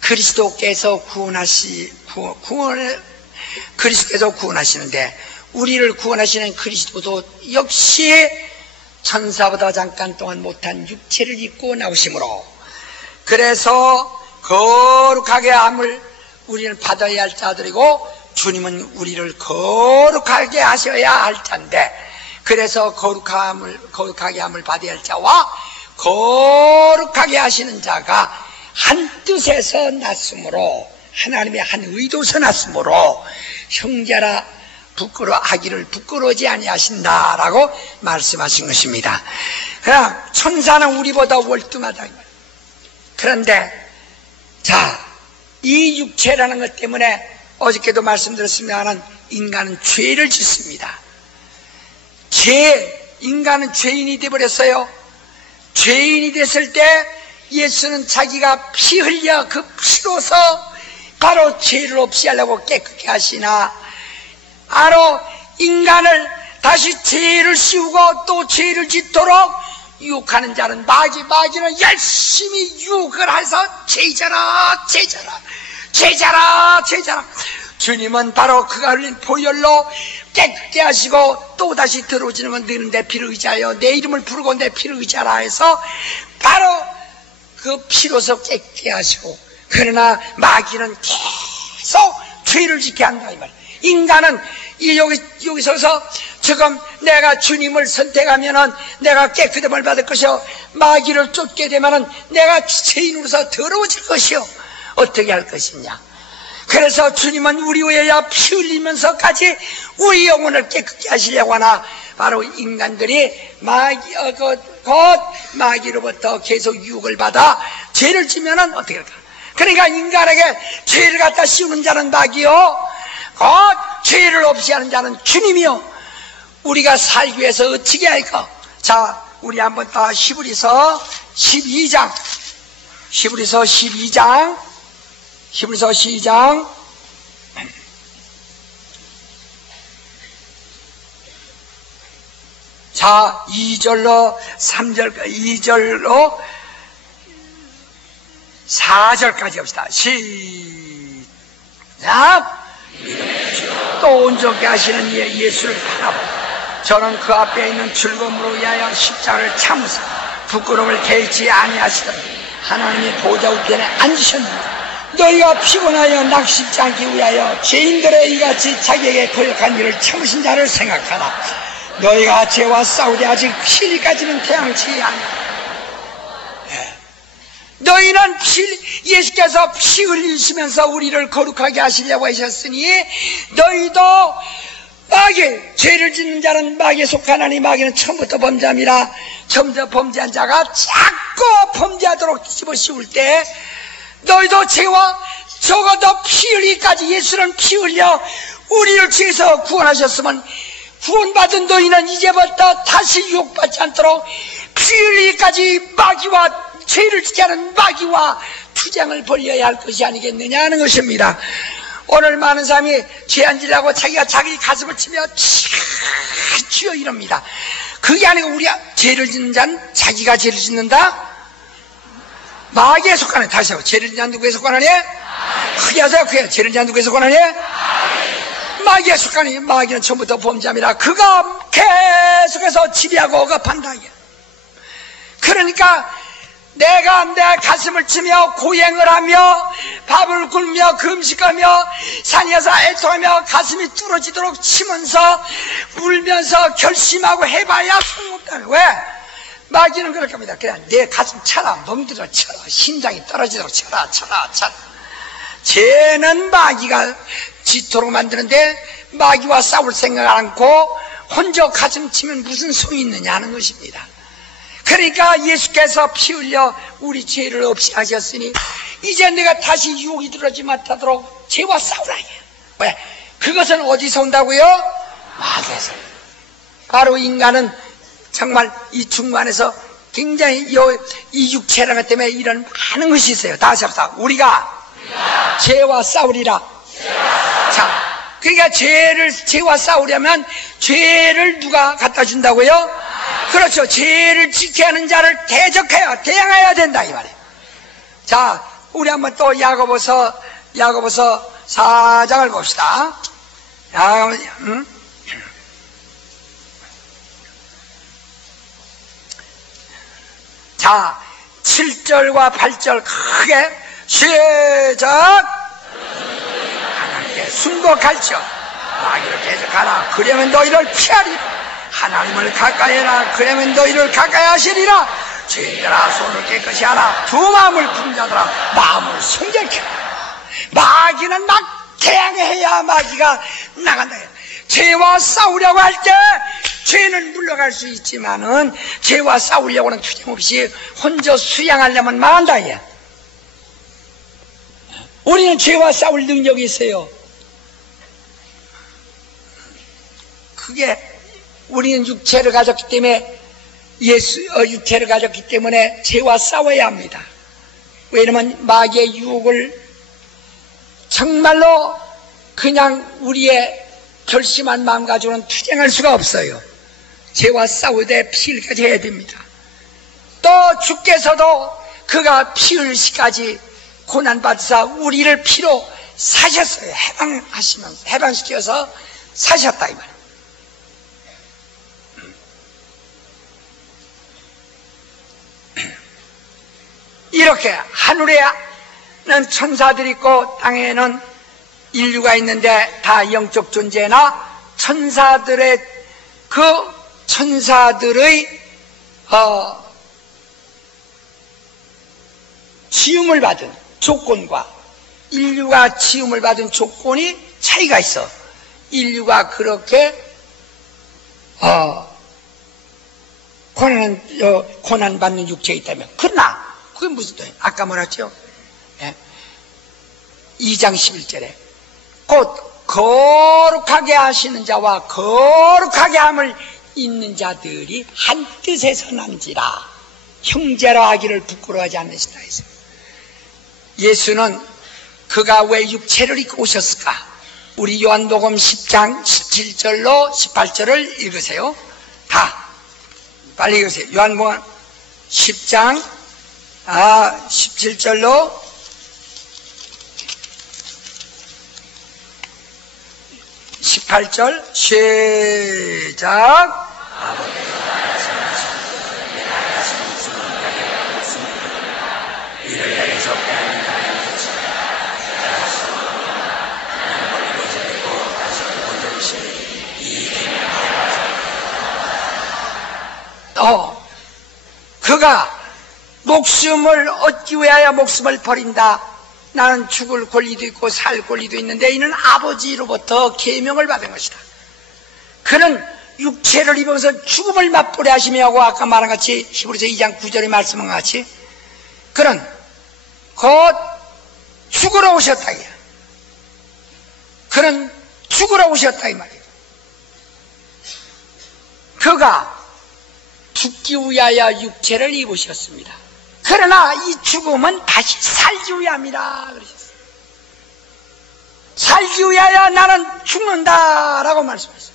그리스도께서 그리스도께서 구원하시는데, 우리를 구원하시는 그리스도도 역시 천사보다 잠깐 동안 못한 육체를 입고 나오심으로, 그래서 거룩하게 함을 우리는 받아야 할 자들이고 주님은 우리를 거룩하게 하셔야 할 자인데, 그래서 거룩하게 함을 받아야 할 자와 거룩하게 하시는 자가 한 뜻에서 났으므로, 하나님의 한 의도서 났으므로 형제라 부끄러워하기를 부끄러워지 아니하신다라고 말씀하신 것입니다. 그냥 천사는 우리보다 월등하다. 그런데 자, 이 육체라는 것 때문에 어저께도 말씀드렸습니다만 인간은 죄를 짓습니다. 인간은 죄인이 되어버렸어요. 죄인이 됐을 때 예수는 자기가 피 흘려 그 피로서 바로 죄를 없이 하려고 깨끗게 하시나, 바로 인간을 다시 죄를 씌우고 또 죄를 짓도록 유혹하는 자는 마귀는 열심히 유혹을 해서 죄자라 주님은 바로 그가 흘린 보혈로 깨끗게 하시고 또다시 들어오지는 건 너는 내 피를 의지하여 내 이름을 부르고 내 피를 의지하라 해서 바로 그 피로서 깨끗게 하시고, 그러나 마귀는 계속 죄를 짓게 한다 이 말이에요. 인간은 여기 서서 지금 내가 주님을 선택하면은 내가 깨끗함을 받을 것이요, 마귀를 쫓게 되면은 내가 죄인으로서 더러워질 것이요, 어떻게 할 것이냐. 그래서 주님은 우리 위에 피 흘리면서까지 우리 영혼을 깨끗게 하시려고 하나, 바로 인간들이 마귀로부터 계속 유혹을 받아 죄를 지면은 어떻게 할까. 그러니까 인간에게 죄를 갖다 씌우는 자는 마귀요, 곧 죄를 없이 하는 자는 주님이요. 우리가 살기 위해서 어떻게 할까? 자, 우리 한번 다 히브리서 12장 자, 2절로 4절까지 합시다. 시작. 또 온전케 하시는 이의 예수를 바라보고 저는 그 앞에 있는 즐거움으로 위하여 십자가를 참으사 부끄러움을 개의치 아니하시더니 하나님이 보좌 우편에 앉으셨는데 너희가 피곤하여 낙심치 않기 위하여 죄인들의 이같이 자기에게 거역한 일을 참으신 자를 생각하라. 너희가 죄와 싸우되 아직 피 흘리까지는 태양치 아니하라. 너희는 예수께서 피 흘리시면서 우리를 거룩하게 하시려고 하셨으니 너희도 죄를 짓는 자는 마귀에 속하나니 마귀는 처음부터 범죄함이라. 처음부터 범죄한 자가 자꾸 범죄하도록 집어씌울 때 너희도 죄와 적어도 피 흘리기까지, 예수는 피 흘려 우리를 죄에서 구원하셨으면 구원받은 너희는 이제부터 다시 유혹받지 않도록 피 흘리기까지 마귀와 죄를 짓게 하는 마귀와 투쟁을 벌여야 할 것이 아니겠느냐 하는 것입니다. 오늘 많은 사람이 죄 안 지려고 자기가 자기 가슴을 치며 주여 이럽니다. 그게 아니고 우리가 죄를 짓는 자는 자기가 죄를 짓는다? 마귀에 속하네. 다시 하고, 죄를 짓는 자는 누구에 속하나니? 크게 하세요. 크게. 죄를 짓는 자는 누구에 속하나니? 마귀에 속하니 마귀는 처음부터 범죄함이라. 그가 계속해서 지배하고 억압한다. 그러니까 내가 내 가슴을 치며 고행을 하며 밥을 굶며 금식하며 산에서 애통하며 가슴이 뚫어지도록 치면서 울면서 결심하고 해봐야 소용없다. 왜? 마귀는 그럴 겁니다. 그냥 내 가슴 쳐라, 멍들어 쳐라, 심장이 떨어지도록 쳐라. 죄는 마귀가 짓도록 만드는데 마귀와 싸울 생각을 않고 혼자 가슴 치면 무슨 소용이 있느냐 하는 것입니다. 그러니까 예수께서 피 흘려 우리 죄를 없이 하셨으니 이제 내가 다시 유혹이 들어오지 못하도록 죄와 싸우라. 왜? 그것은 어디서 온다고요? 마귀에서. 바로 인간은 정말 이 중간에서 굉장히 이 육체라는 것 때문에 이런 많은 것이 있어요. 다시 합시다. 우리가 죄와 싸우리라. 자, 그러니까 죄와 싸우려면 죄를 누가 갖다 준다고요? 그렇죠. 죄를 지게 하는 자를 대항해야 된다 이 말이에요. 자, 우리 한번 또 야고보서 4장을 봅시다. 자, 7절과 8절 크게 시작. 하나님께 순복할지어 마귀를 대적하라. 그러면 너희를 피하리라. 하나님을 가까이 해라. 그러면 너희를 가까이 하시리라. 죄인들아 손을 깨끗이 하라. 두 마음을 푸는 자들아 마음을 성결케 하라. 마귀는 막 대항해야 마귀가 나간다. 죄와 싸우려고 할 때 죄는 물러갈 수 있지만은 죄와 싸우려고는 투쟁 없이 혼자 수양하려면 망한다. 우리는 죄와 싸울 능력이 있어요. 그게 우리는 육체를 가졌기 때문에 육체를 가졌기 때문에 죄와 싸워야 합니다. 왜냐하면 마귀의 유혹을 정말로 그냥 우리의 결심한 마음 가지고는 투쟁할 수가 없어요. 죄와 싸우되 피 흘리기까지 해야 됩니다. 또 주께서도 그가 피 흘리기까지 고난받으사 우리를 피로 사셨어요. 해방시켜서 사셨다 이 말이에요. 이렇게 하늘에는 천사들이 있고 땅에는 인류가 있는데 다 영적 존재나 천사들의 지음을 받은 조건과 인류가 지음을 받은 조건이 차이가 있어. 인류가 그렇게 고난받는 육체에 있다면, 그러나 그게 무슨 뜻이에요? 아까 뭐랬죠? 2장 11절에 곧 거룩하게 하시는 자와 거룩하게 함을 있는 자들이 한 뜻에서 난지라 형제라 하기를 부끄러워하지 않으시다 했어요. 예수는 그가 왜 육체를 입고 오셨을까? 우리 요한복음 10장 17절로 18절을 읽으세요. 다 빨리 읽으세요. 요한복음 10장 17절로 18절 시작. 그가 목숨을 얻기 위하여 목숨을 버린다. 나는 죽을 권리도 있고 살 권리도 있는데 이는 아버지로부터 계명을 받은 것이다. 그는 육체를 입어서 죽음을 맛보려 하시며 하고 아까 말한 같이 히브리서 2장 9절에 말씀한 같이 그는 곧 죽으러 오셨다. 그는 죽으러 오셨다 이 말이에요. 그가 죽기 위하여 육체를 입으셨습니다. 그러나 이 죽음은 다시 살기 위함이라 그러셨어요. 살기 위하여 나는 죽는다라고 말씀하셨어요.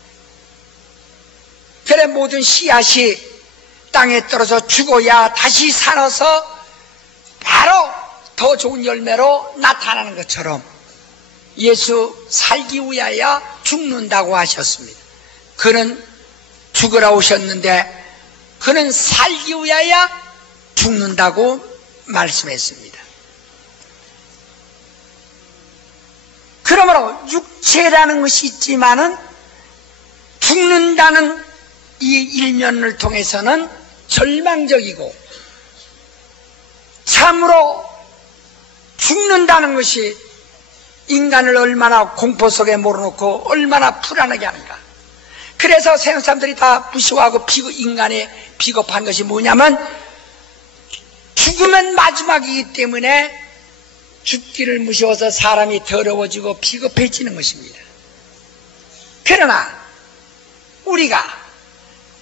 그래 모든 씨앗이 땅에 떨어져 죽어야 다시 살아서 바로 더 좋은 열매로 나타나는 것처럼 예수 살기 위하여 죽는다고 하셨습니다. 그는 죽으러 오셨는데 그는 살기 위하여 죽는다고 말씀했습니다. 그러므로 육체라는 것이 있지만은 죽는다는 이 일면을 통해서는 절망적이고 참으로 죽는다는 것이 인간을 얼마나 공포 속에 몰아넣고 얼마나 불안하게 하는가. 그래서 세상 사람들이 다 무시하고 인간의 비겁한 것이 뭐냐면 죽으면 마지막이기 때문에 죽기를 무서워서 사람이 더러워지고 비겁해지는 것입니다. 그러나 우리가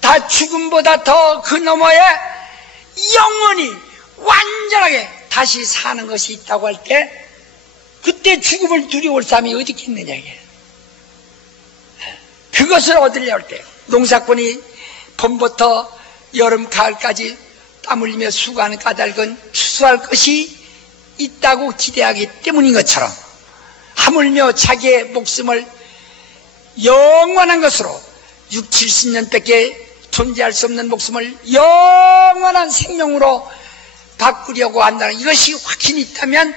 다 죽음보다 더 그 너머에 영원히 완전하게 다시 사는 것이 있다고 할 때 그때 죽음을 두려워할 사람이 어디 있겠느냐 이게. 그것을 얻으려 할 때 농사꾼이 봄부터 여름 가을까지 땀 흘리며 수고하는 까닭은 추수할 것이 있다고 기대하기 때문인 것처럼 하물며 자기의 목숨을 영원한 것으로 6, 70년밖에 존재할 수 없는 목숨을 영원한 생명으로 바꾸려고 한다는 이것이 확신이 있다면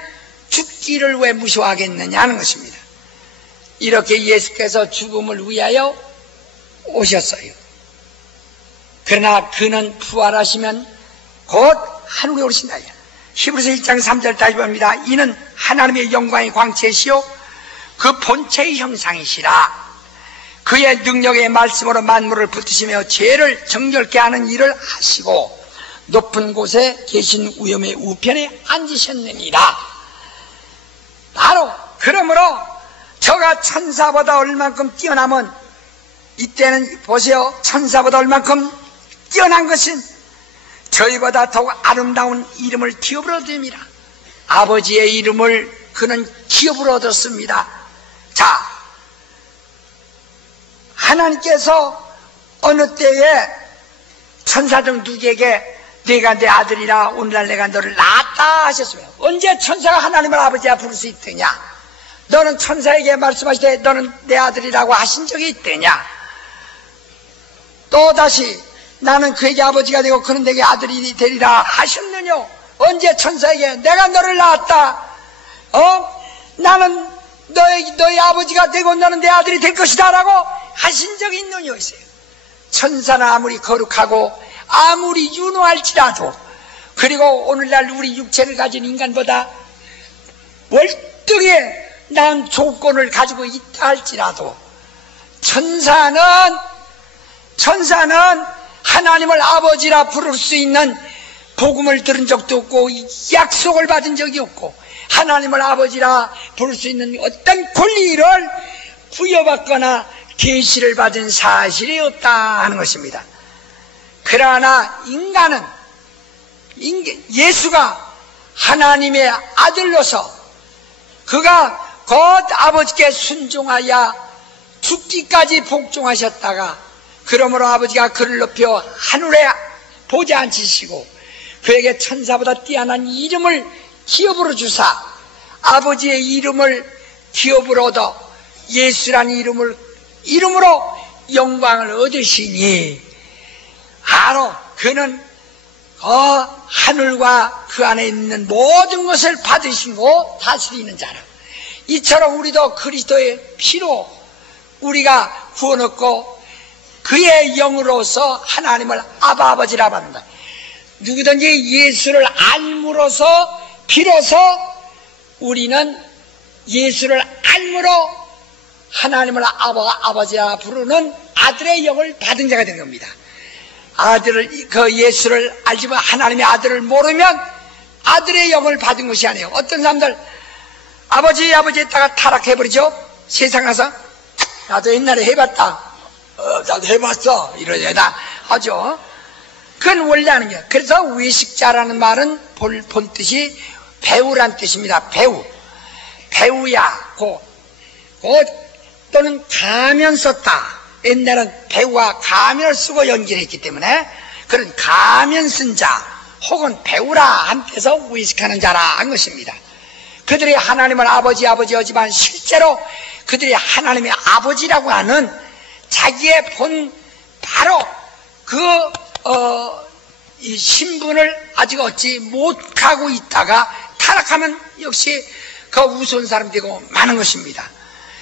죽기를 왜 무서워하겠느냐 하는 것입니다. 이렇게 예수께서 죽음을 위하여 오셨어요. 그러나 그는 부활하시면 곧 하늘에 오르신다. 히브리서 1장 3절 다시 봅니다. 이는 하나님의 영광의 광채시요 그 본체의 형상이시라. 그의 능력의 말씀으로 만물을 붙드시며 죄를 정결케 하는 일을 하시고 높은 곳에 계신 우염의 우편에 앉으셨느니라. 바로 그러므로 저가 천사보다 얼만큼 뛰어나면 이때는 보세요. 천사보다 얼만큼 뛰어난 것은 저희보다 더욱 아름다운 이름을 기업으로 얻습니다. 아버지의 이름을 그는 기업으로 얻었습니다. 자, 하나님께서 어느 때에 천사들 누구에게 네가 내 아들이라 오늘날 내가 너를 낳았다 하셨습니다. 언제 천사가 하나님을 아버지야 부를 수 있더냐? 너는 천사에게 말씀하시되 너는 내 아들이라고 하신 적이 있더냐? 또다시 나는 그에게 아버지가 되고 그는 내게 아들이 되리라 하셨느냐? 언제 천사에게 내가 너를 낳았다, 나는 너의 아버지가 되고 너는 내 아들이 될 것이다 라고 하신 적이 있느냐 했어요. 천사는 아무리 거룩하고 아무리 유노할지라도, 그리고 오늘날 우리 육체를 가진 인간보다 월등히 나은 조건을 가지고 있다 할지라도 천사는 하나님을 아버지라 부를 수 있는 복음을 들은 적도 없고 약속을 받은 적이 없고 하나님을 아버지라 부를 수 있는 어떤 권리를 부여받거나 계시를 받은 사실이 없다 하는 것입니다. 그러나 인간은, 예수가 하나님의 아들로서 그가 곧 아버지께 순종하여 죽기까지 복종하셨다가, 그러므로 아버지가 그를 높여 하늘에 보좌 앉히시고 그에게 천사보다 뛰어난 이름을 기업으로 주사 아버지의 이름을 기업으로 얻어 예수라는 이름으로 영광을 얻으시니, 바로 그는 하늘과 그 안에 있는 모든 것을 받으시고 다스리는 자라. 이처럼 우리도 그리스도의 피로 우리가 구원 얻고 그의 영으로서 하나님을 아버지라 받는다. 누구든지 예수를 알므로서 비로소 우리는 예수를 알므로 하나님을 아버지라 부르는 아들의 영을 받은 자가 되는 겁니다. 예수를 알지만 하나님의 아들을 모르면 아들의 영을 받은 것이 아니에요. 어떤 사람들 아버지 했다가 타락해버리죠. 세상 가서 나도 옛날에 해봤다, 나도 해봤어 이러다 하죠. 그건 원래 하는 거야. 그래서 외식자라는 말은 본 뜻이 배우란 뜻입니다. 배우야 또는 가면 썼다. 옛날은 배우가 가면을 쓰고 연기를 했기 때문에 그런 가면 쓴 자 혹은 배우라 한테서 외식하는 자라 한 것입니다. 그들이 하나님을 아버지하지만 실제로 그들이 하나님의 아버지라고 하는 자기의 본 바로 이 신분을 아직 얻지 못하고 있다가 타락하면 역시 그 우스운 사람 되고 마는 것입니다.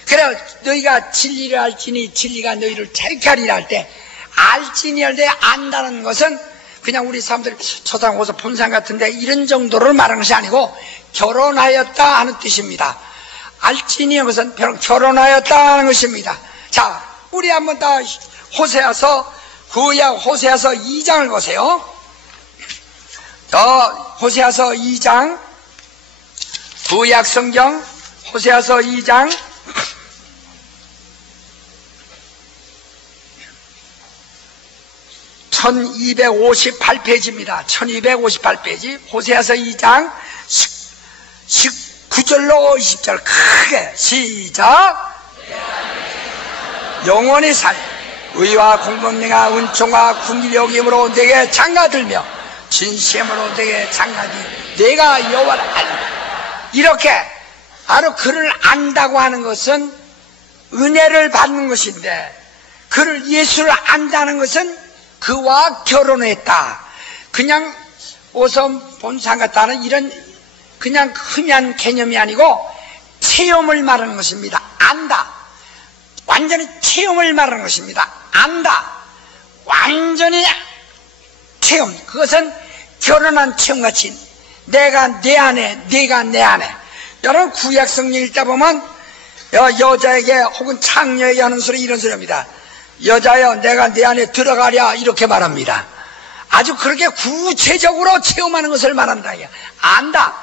그래 너희가 진리를 알지니 진리가 너희를 자유케 하리라 할 때, 알지니 할 때 안다는 것은 그냥 우리 사람들이 초상 호서 본상 같은데 이런 정도로 말하는 것이 아니고 결혼하였다 하는 뜻입니다. 알지니 하는 것은 결혼하였다 하는 것입니다. 자, 우리 한번 다 호세아서 2장을 보세요. 호세아서 2장, 구약 성경 호세아서 2장 1258페이지입니다. 1258페이지 호세아서 2장 19절로 20절 크게 시작. 영원히 살 의와 공평내가 은총과 궁리 여김으로 내게 장가들며 진심으로 내게 장가디 내가 여호와를 알라. 이렇게 바로 그를 안다고 하는 것은 은혜를 받는 것인데, 그를 예수를 안다는 것은 그와 결혼했다. 그냥 오섬 본상 같다는 이런 그냥 흔한 개념이 아니고 체험을 말하는 것입니다. 안다. 완전히 체험을 말하는 것입니다. 안다. 완전히 체험. 그것은 결혼한 체험같이 내가 내 안에, 네가 내 안에. 여러분 구약 성경 읽다 보면 여자에게 혹은 창녀에게 하는 소리 이런 소리입니다. 여자여 내가 내 안에 들어가랴 이렇게 말합니다. 아주 그렇게 구체적으로 체험하는 것을 말한다. 안다.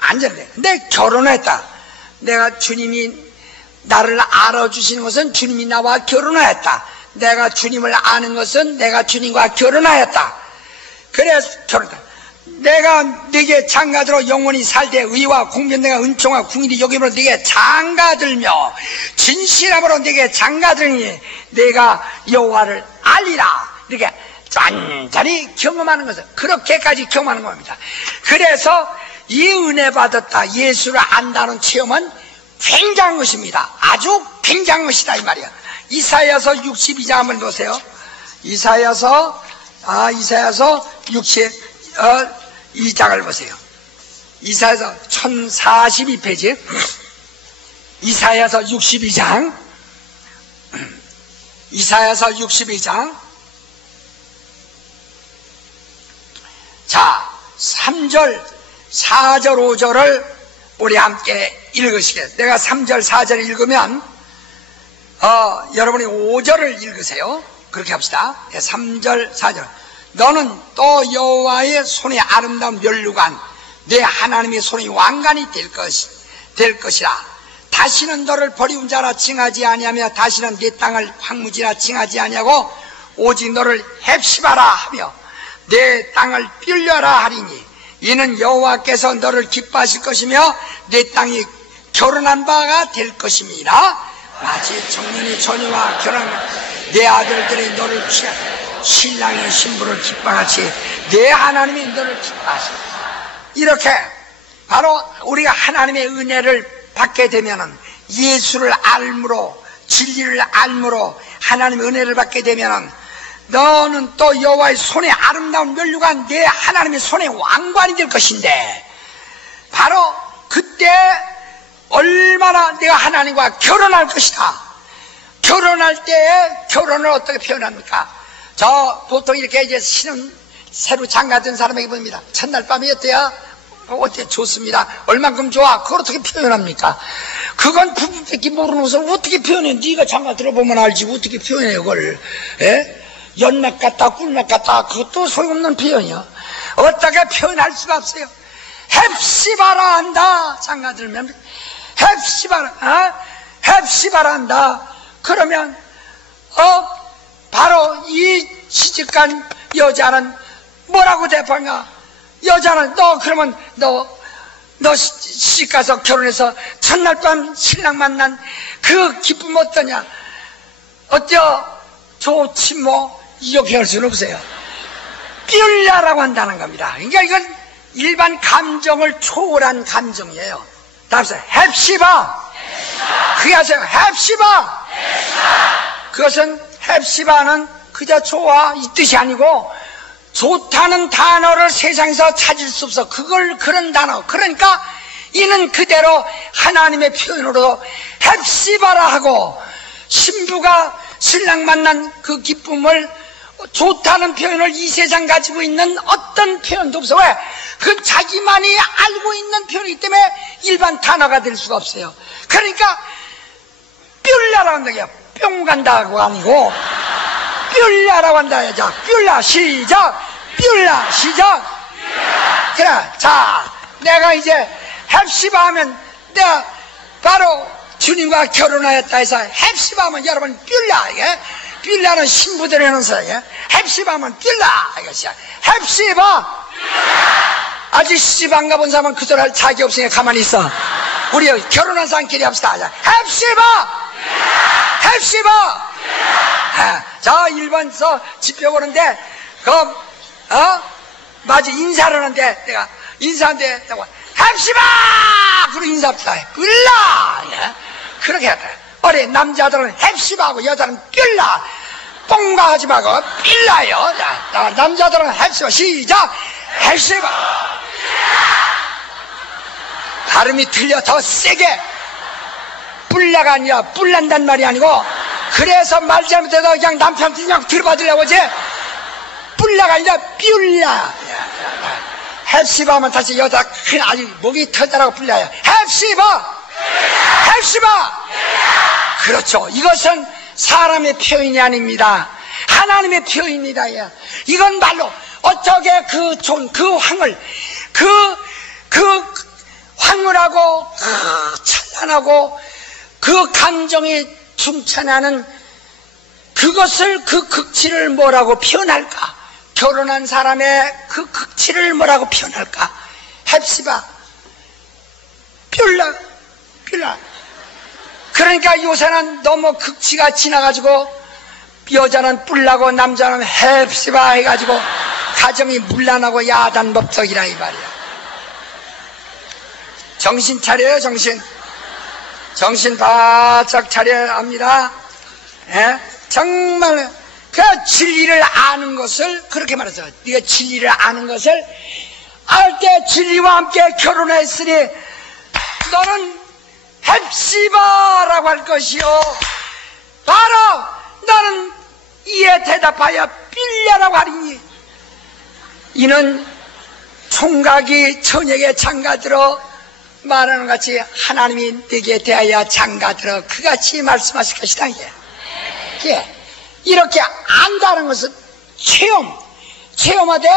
완전히. 근데 결혼했다. 내가 주님이 나를 알아주시는 것은 주님이 나와 결혼하였다. 내가 주님을 아는 것은 내가 주님과 결혼하였다. 그래서 결혼했다. 내가 네게 장가들어 영원히 살되 의와 공변내가 은총과 궁일이 여김으로 네게 장가들며 진실함으로 네게 장가들니 내가 여호와를 알리라. 이렇게 완전히 경험하는 것은 그렇게까지 경험하는 겁니다. 그래서 이 은혜 받았다, 예수를 안다는 체험은 굉장한 것입니다. 아주 굉장한 것이다 이 말이야. 이사야서 62장 한번 보세요. 이사야서 62장을 보세요. 이사야서 1042페이지. 이사야서 62장. 이사야서 62장. 자, 3절, 4절, 5절을 우리 함께 읽으시겠어요. 내가 3절, 4절을 읽으면 여러분이 5절을 읽으세요. 그렇게 합시다. 3절, 4절. 너는 또 여호와의 손의 아름다운 면류관, 내 하나님의 손의 왕관이 될 것이라. 다시는 너를 버리운 자라 칭하지 아니하며 다시는 네 땅을 황무지라 칭하지 아니하고 오직 너를 헵시바라 하며 내 땅을 뻬려라 하리니 이는 여호와께서 너를 기뻐하실 것이며 내 땅이 결혼한 바가 될 것입니다. 마치 청년이 처녀와 결혼한 내 아들들이 너를 취하고 신랑이 신부를 기뻐하지 내 하나님이 너를 기뻐하십니다. 이렇게 바로 우리가 하나님의 은혜를 받게 되면은 예수를 알므로 진리를 알므로 하나님의 은혜를 받게 되면은 너는 또 여호와의 손에 아름다운 면류관 내 하나님의 손에 왕관이 될 것인데 바로 그때 얼마나 내가 하나님과 결혼할 것이다. 결혼할 때 결혼을 어떻게 표현합니까? 저 보통 이렇게 이제 신혼 새로 장가든 사람에게 봅니다. 첫날 밤이 어때요? 어때? 좋습니다. 얼만큼 좋아? 그걸 어떻게 표현합니까? 그건 부부밖에 모르는 것을 어떻게 표현해? 네가 장가 들어보면 알지 어떻게 표현해 그걸? 예? 연막 같다 꿀맛 같다 그것도 소용없는 표현이요. 어떻게 표현할 수가 없어요. 헵시바라 한다. 장가 들면 헵시바라 한다. 그러면 바로 이 시집간 여자는 뭐라고 대답하냐? 여자는 그러면 너 시집가서 결혼해서 첫날 밤 신랑 만난 그 기쁨 어떠냐? 어때요? 좋지 뭐 이렇게 할 수는 없어요. 뻬라라고 한다는 겁니다. 그러니까 이건 일반 감정을 초월한 감정이에요. 다음에 헵시바. 그게 하세요. 헵시바. 그것은 헵시바는 그저 좋아 이 뜻이 아니고 좋다는 단어를 세상에서 찾을 수 없어. 그런 단어. 그러니까 이는 그대로 하나님의 표현으로 헵시바라 하고 신부가 신랑 만난 그 기쁨을 좋다는 표현을 이 세상 가지고 있는 어떤 표현도 없어. 왜? 그건 자기만이 알고 있는 표현이기 때문에 일반 단어가 될 수가 없어요. 그러니까 뻬라라고 한다. 뿅 간다고 아니고 뻬라라고 한다. 자, 뻬라 시작. 뻬라 시작. 그래. 자, 내가 이제 헵시바 하면 내가 바로 주님과 결혼하였다 해서 헵시바 하면 여러분 뻬라. 이게 뻬라는 신부들이 하는 소리야. 헵시바 하면 뻬라 이것이야. 헵시바. 아직 시집 안 가본 사람은 그 소리 할 자기 없으니까 가만히 있어. 우리 결혼한 사람끼리 합시다. 헵시바. 헵시바. 자, 1번서 집회 보는데 맞아 인사를 하는데 내가 인사하는데 헵시바. 그리고 인사합시다. 끌라. 그렇게 해야 돼. 어리 남자들은 헵시바하고 여자는 뻬라. 뽕가 하지 말고 삘라요. 자, 남자들은 헵시바. 시작. 헵시바. 발음이 틀려. 더 세게. 뿔라가 아니라 뿔난단 말이 아니고 그래서 말 잘못해서 그냥 남편한테 그냥 들어받으려고 하지. 뿔라가 아니라 뻬라. 헵시바 하면 다시 여자 큰 아주 목이 터져라고 불려요. 헵시바. 헵시바. 그렇죠. 이것은 사람의 표현이 아닙니다. 하나님의 표현이다. 이건 말로 어떻게 그 황홀하고 찬란하고 그 감정이 충천하는 그것을 그 극치를 뭐라고 표현할까? 결혼한 사람의 그 극치를 뭐라고 표현할까? 헵시바. 뻬라. 그러니까 요새는 너무 극치가 지나가지고 여자는 뿔나고 남자는 헵시바 해가지고 가정이 문란하고 야단법석이라 이 말이야. 정신 차려요, 정신. 정신 바짝 차려야 합니다. 예? 정말 그 진리를 아는 것을 그렇게 말해서 네가 진리를 아는 것을 알 때 진리와 함께 결혼했으니 너는 헵시바라고 할 것이요 바로 너는 이에 대답하여 빌랴라고 하리니 이는 총각이 처녀에게 장가들어 말하는 같이 하나님이 네게 대하여 장가들어 그같이 말씀하실 것이다. 예. 이렇게 안다는 것은 체험하되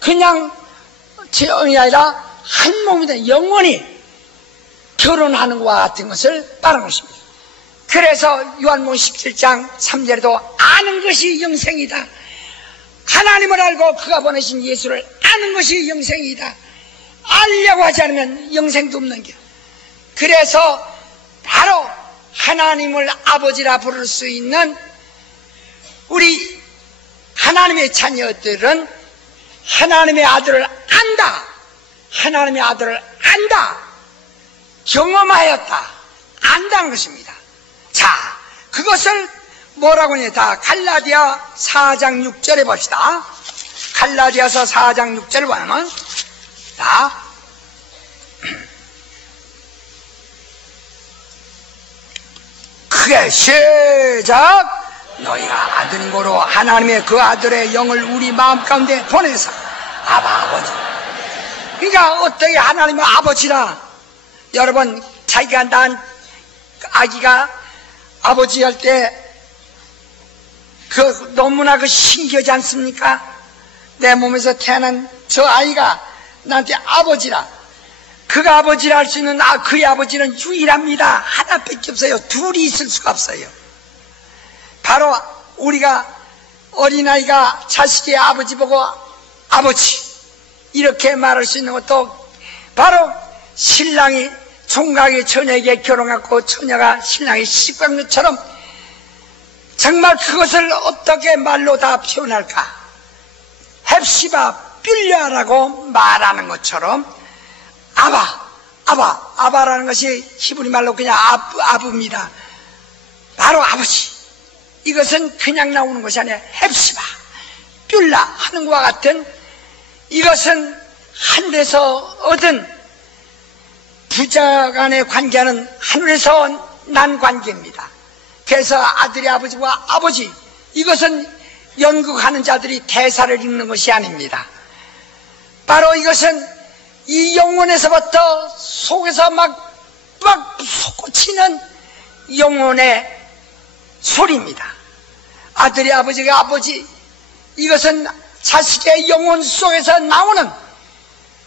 그냥 체험이 아니라 한 몸이 된 영원히 결혼하는 것과 같은 것을 말하는 것입니다. 그래서 요한복음 17장 3절에도 아는 것이 영생이다. 하나님을 알고 그가 보내신 예수를 아는 것이 영생이다. 알려고 하지 않으면 영생도 없는 게. 그래서 바로 하나님을 아버지라 부를 수 있는 우리 하나님의 자녀들은 하나님의 아들을 안다. 하나님의 아들을 안다. 경험하였다. 안다는 것입니다. 자, 그것을 뭐라고 하냐. 다 갈라디아 4장 6절에 봅시다. 갈라디아서 4장 6절을 보면 자, 크게 시작. 너희가 아들인 거로 하나님의 그 아들의 영을 우리 마음 가운데 보내서 아버지. 그러니까 어떻게 하나님의 아버지라. 여러분 자기가 낳은 아기가 아버지 할 때 그 너무나 그 신기하지 않습니까? 내 몸에서 태어난 저 아이가 나한테 아버지라. 그가 아버지라 할 수 있는 그의 아버지는 유일합니다. 하나밖에 없어요. 둘이 있을 수가 없어요. 바로 우리가 어린아이가 자식의 아버지 보고 아버지 이렇게 말할 수 있는 것도 바로 신랑이 총각이 처녀에게 결혼하고 처녀가 신랑이 시집간 것처럼 정말 그것을 어떻게 말로 다 표현할까? 헵시바 빌랴라고 말하는 것처럼 아바라는 것이 히브리 말로 그냥 아부입니다. 바로 아버지. 이것은 그냥 나오는 것이 아니라 헵시바 빌랴 하는 것과 같은 이것은 하늘에서 얻은 부자 간의 관계는 하늘에서 난 관계입니다. 그래서 아들의 아버지와 아버지 이것은 연극하는 자들이 대사를 읽는 것이 아닙니다. 바로 이것은 이 영혼에서부터 속에서 막 솟구치는 영혼의 소리입니다. 아들의 아버지가 아버지 이것은 자식의 영혼 속에서 나오는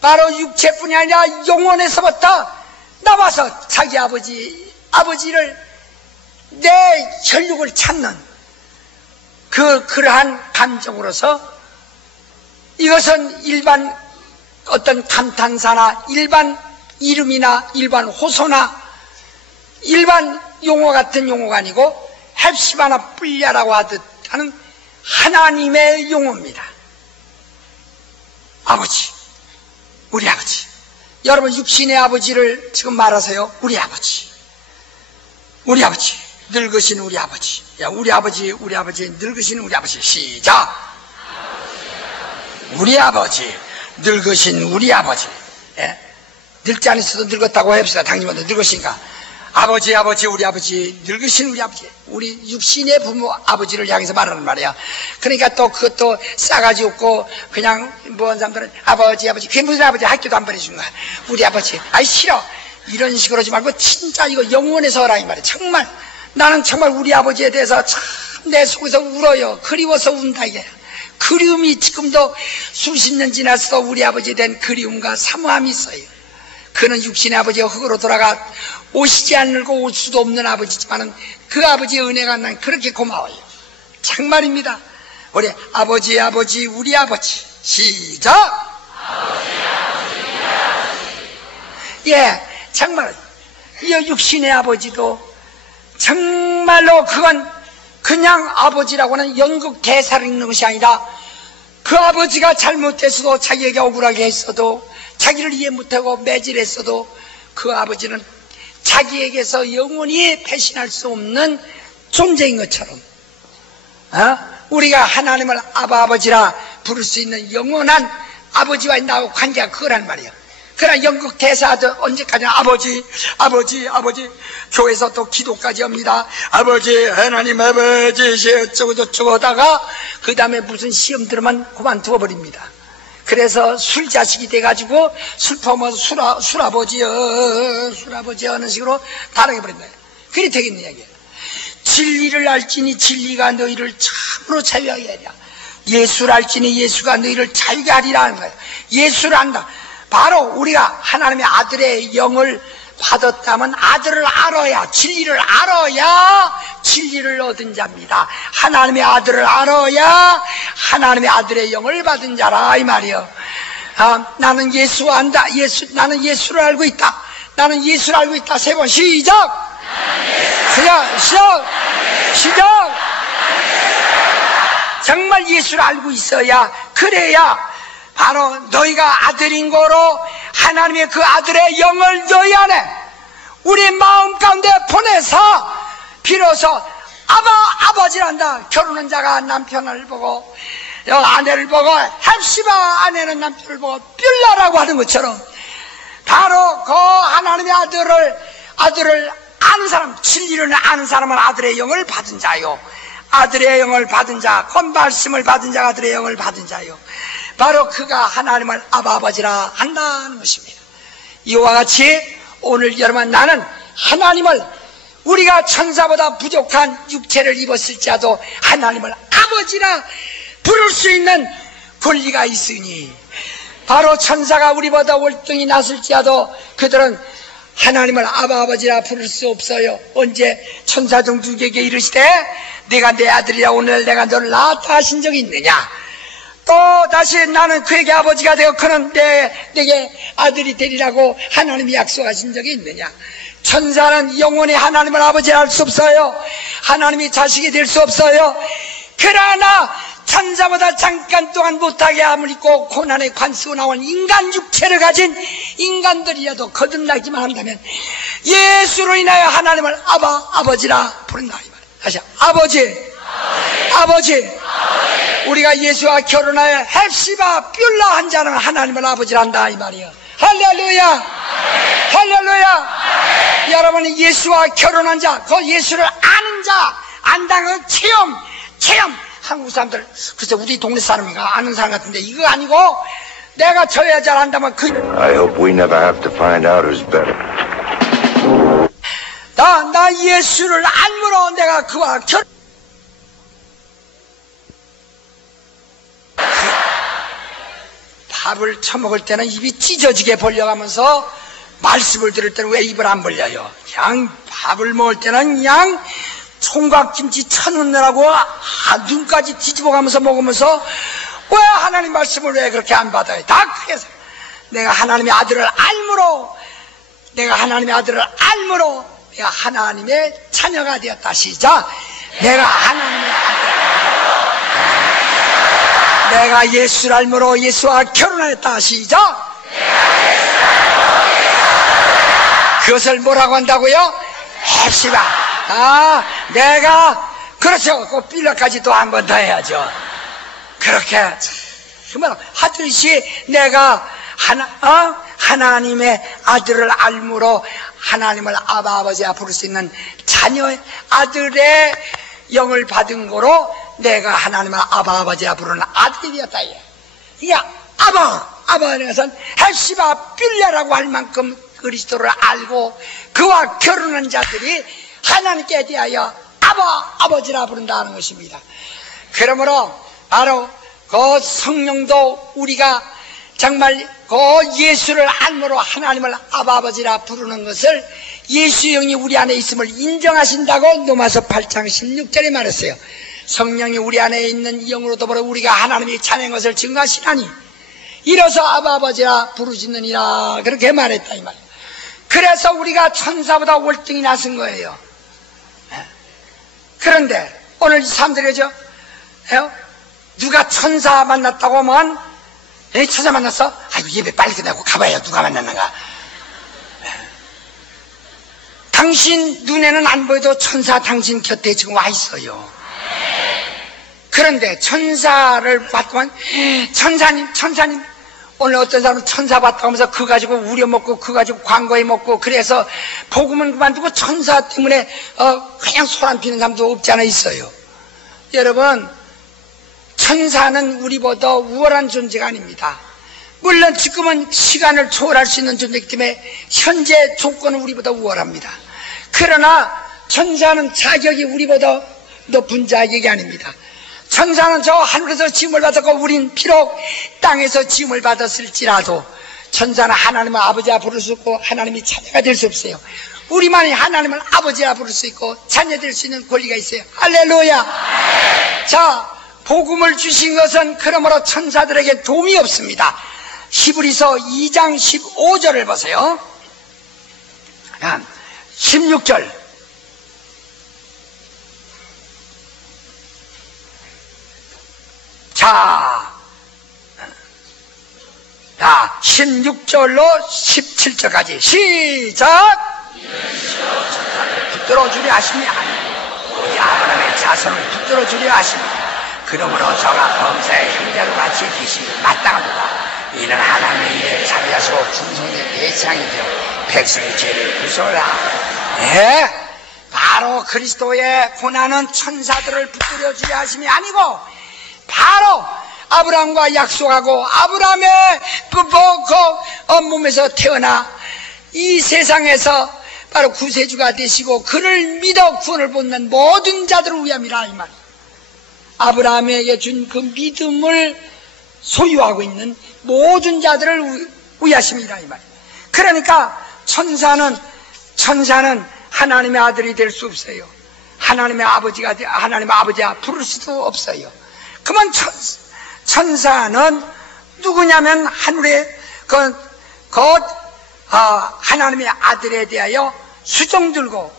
바로 육체뿐이 아니라 영혼에서부터 나와서 자기 아버지를 내 혈육을 찾는 그러한 감정으로서 이것은 일반 어떤 감탄사나 일반 이름이나 일반 호소나 일반 용어 같은 용어가 아니고 헵시바나 뿔야라고 하듯 하는 하나님의 용어입니다. 아버지, 우리 아버지. 여러분 육신의 아버지를 지금 말하세요. 우리 아버지, 늙으신 우리 아버지. 야, 우리 아버지, 늙으신 우리 아버지. 시작. 우리 아버지, 늙으신 우리 아버지. 예? 늙지 않으셔도 늙었다고 해봅시다. 당신보다 늙으신가. 아버지, 우리 아버지, 늙으신 우리 아버지. 우리 육신의 부모 아버지를 향해서 말하는 말이야. 그러니까 또 그것도 싸가지 없고 그냥 뭐한 사람들은 아버지, 그게 무슨 아버지 학교도 안 보내주는 거야. 우리 아버지, 아이 싫어. 이런 식으로 하지 말고 진짜 이거 영혼에서 하라 이 말이야. 정말 나는 정말 우리 아버지에 대해서 참 내 속에서 울어요. 그리워서 운다 이게. 그리움이 지금도 수십 년 지났어도 우리 아버지에 대한 그리움과 사모함이 있어요. 그는 육신의 아버지가 흙으로 돌아가 오시지 않고 올 수도 없는 아버지지만은 그 아버지의 은혜가 난 그렇게 고마워요. 정말입니다. 우리 아버지, 우리 아버지. 시작. 아버지, 우리 아버지. 예, 정말 이 육신의 아버지도 정말로 그건 그냥 아버지라고는 연극 대사를 읽는 것이 아니라 그 아버지가 잘못했어도 자기에게 억울하게 했어도 자기를 이해 못하고 매질했어도 그 아버지는 자기에게서 영원히 배신할 수 없는 존재인 것처럼 우리가 하나님을 아버지라 부를 수 있는 영원한 아버지와 나하고 관계가 그거란 말이야. 그러나 영국 대사도 언제까지나 아버지 교회에서 또 기도까지 합니다. 아버지 하나님 아버지 어쩌고 저쩌고 하다가 그 다음에 무슨 시험 들으면 그만두어 버립니다. 그래서 술자식이 돼가지고 술 퍼먹어서 술아버지요 하는 식으로 다르게 버린다. 그게 되겠는 이야기예요. 진리를 알지니 진리가 너희를 참으로 자유하게 하리라. 예수를 알지니 예수가 너희를 자유하게 하리라 하는 거예요. 예수를 안다. 바로 우리가 하나님의 아들의 영을 받았다면 아들을 알아야, 진리를 알아야 진리를 얻은 자입니다. 하나님의 아들을 알아야 하나님의 아들의 영을 받은 자라 이 말이요. 나는 예수 안다. 나는 예수를 알고 있다. 나는 예수를 알고 있다. 세 번 시작. 시작. 정말 예수를 알고 있어야, 그래야 바로 너희가 아들인 거로 하나님의 그 아들의 영을 너희 안에 우리 마음 가운데 보내서 비로소 아버지란다. 결혼한 자가 남편을 보고 아내를 보고 헵시바 아내는 남편을 보고 뷸라라고 하는 것처럼 바로 그 하나님의 아들을 아는 사람, 진리를 아는 사람은 아들의 영을 받은 자요. 아들의 영을 받은 자, 그 말씀을 받은 자가 아들의 영을 받은 자요. 바로 그가 하나님을 아버지라 한다는 것입니다. 이와 같이 오늘 여러분, 나는 하나님을, 우리가 천사보다 부족한 육체를 입었을지라도 하나님을 아버지라 부를 수 있는 권리가 있으니, 바로 천사가 우리보다 월등히 낫을지라도 그들은 하나님을 아버지라 부를 수 없어요. 언제 천사 중 누구에게 이르시되 내가 내 아들이라 오늘 내가 너를 낳았다 하신 적이 있느냐? 또 다시 나는 그에게 아버지가 되어 그는 내게 아들이 되리라고 하나님이 약속하신 적이 있느냐? 천사는 영원히 하나님을 아버지라 할 수 없어요. 하나님이 자식이 될 수 없어요. 그러나 천사보다 잠깐 동안 못하게 함을 입고 고난에 관쓰고 나온 인간 육체를 가진 인간들이라도 거듭나기만 한다면 예수로 인하여 하나님을 아버지라 부른다 이 말이에요. 다시 아버지. 우리가 예수와 결혼하여 헵시바 뷸라 한 자는 하나님을 아버지라 한다 이 말이에요. 할렐루야. 여러분이 예수와 결혼한 자, 그 예수를 아는 자, 안다는 체험. 한국 사람들, 글쎄 우리 동네 사람인가 아는 사람 같은데 이거 아니고, 내가 저 여자를 안다면 I hope we never have to find out who's better. 나 예수를 알므로 내가 그와 밥을 처먹을 때는 입이 찢어지게 벌려가면서 말씀을 들을 때는 왜 입을 안 벌려요? 그냥 밥을 먹을 때는 그냥 총각김치 쳐넣느라고 눈까지 뒤집어가면서 먹으면서 왜 하나님 말씀을 왜 그렇게 안 받아요? 다 그래서 내가 하나님의 아들을 알므로 내가 하나님의 자녀가 되었다. 시작. 내가 예수를 알므로 예수와 결혼하였다. 시작. 그것을 뭐라고 한다고요? 헵시바. 그렇죠. 그 빌라까지 또 한 번 더 해야죠. 그렇게 하듯이 내가 하나님의 아들을 알므로 하나님을 아버지라 부를 수 있는 자녀의 아들의 영을 받은 거로 내가 하나님을 아버지라 부르는 아들이 되었다. 이게 아버라는 것은 헵시바 뷸라라고 할 만큼 그리스도를 알고 그와 결혼한 자들이 하나님께 대하여 아버지라 부른다는 것입니다. 그러므로 바로 그 성령도 우리가 정말 그 예수를 알므로 하나님을 아버지라 부르는 것을 예수 영이 우리 안에 있음을 인정하신다고 로마서 8장 16절에 말했어요. 성령이 우리 안에 있는 영으로 더불어 우리가 하나님의 자녀인 것을 증거하시나니 이로써 아버지라 부르짖느니라 그렇게 말했다 이 말이에요. 그래서 우리가 천사보다 월등히 낫은 거예요. 그런데 오늘 사람들이죠, 누가 천사 만났다고 하면 천사 만났어? 아이고 예배 빨리 끝나고 가봐야 누가 만났는가. 당신 눈에는 안 보여도 천사 당신 곁에 지금 와 있어요. 그런데 천사를 봤더만 천사님 오늘 어떤 사람은 천사 봤다고 하면서 그거 가지고 우려먹고 그거 가지고 광고해 먹고 그래서 복음은 그만두고 천사 때문에 그냥 소란 피는 사람도 없지 않아 있어요. 여러분, 천사는 우리보다 우월한 존재가 아닙니다. 물론 지금은 시간을 초월할 수 있는 존재이기 때문에 현재 조건은 우리보다 우월합니다. 그러나 천사는 자격이 우리보다 높은 자격이 아닙니다. 천사는 저 하늘에서 지음을 받았고 우린 비록 땅에서 지음을 받았을지라도 천사는 하나님을 아버지라 부를 수 없고 하나님이 자녀가 될 수 없어요. 우리만이 하나님을 아버지라 부를 수 있고 자녀 될 수 있는 권리가 있어요. 할렐루야. 자, 복음을 주신 것은 그러므로 천사들에게 도움이 없습니다. 히브리서 2장 15절을 보세요. 16절. 자, 16절로 17절까지 시작! 붙들어 주려 하심이 아니고 오직 아브라함의 자손을 붙들어 주려 하십니다. 그러므로 저가 범사의 형제로 같이 계심이 마땅하도다. 이는 하나님의 일을 자비하시고 군성의 대상이 되어 백성의 죄를 구속하라. 네, 바로 그리스도의 고난은 천사들을 붙들어 주려 하심이 아니고 바로 아브라함과 약속하고 아브라함의 몸에서 태어나 이 세상에서 바로 구세주가 되시고 그를 믿어 구원을 받는 모든 자들을 위함이라 이 말. 아브라함에게 준 그 믿음을 소유하고 있는 모든 자들을 위하심이라 이 말. 그러니까 천사는 하나님의 아들이 될 수 없어요. 하나님의 아버지야 부를 수도 없어요. 그러면 천사는 누구냐면 하늘의 하나님의 아들에 대하여 수종 들고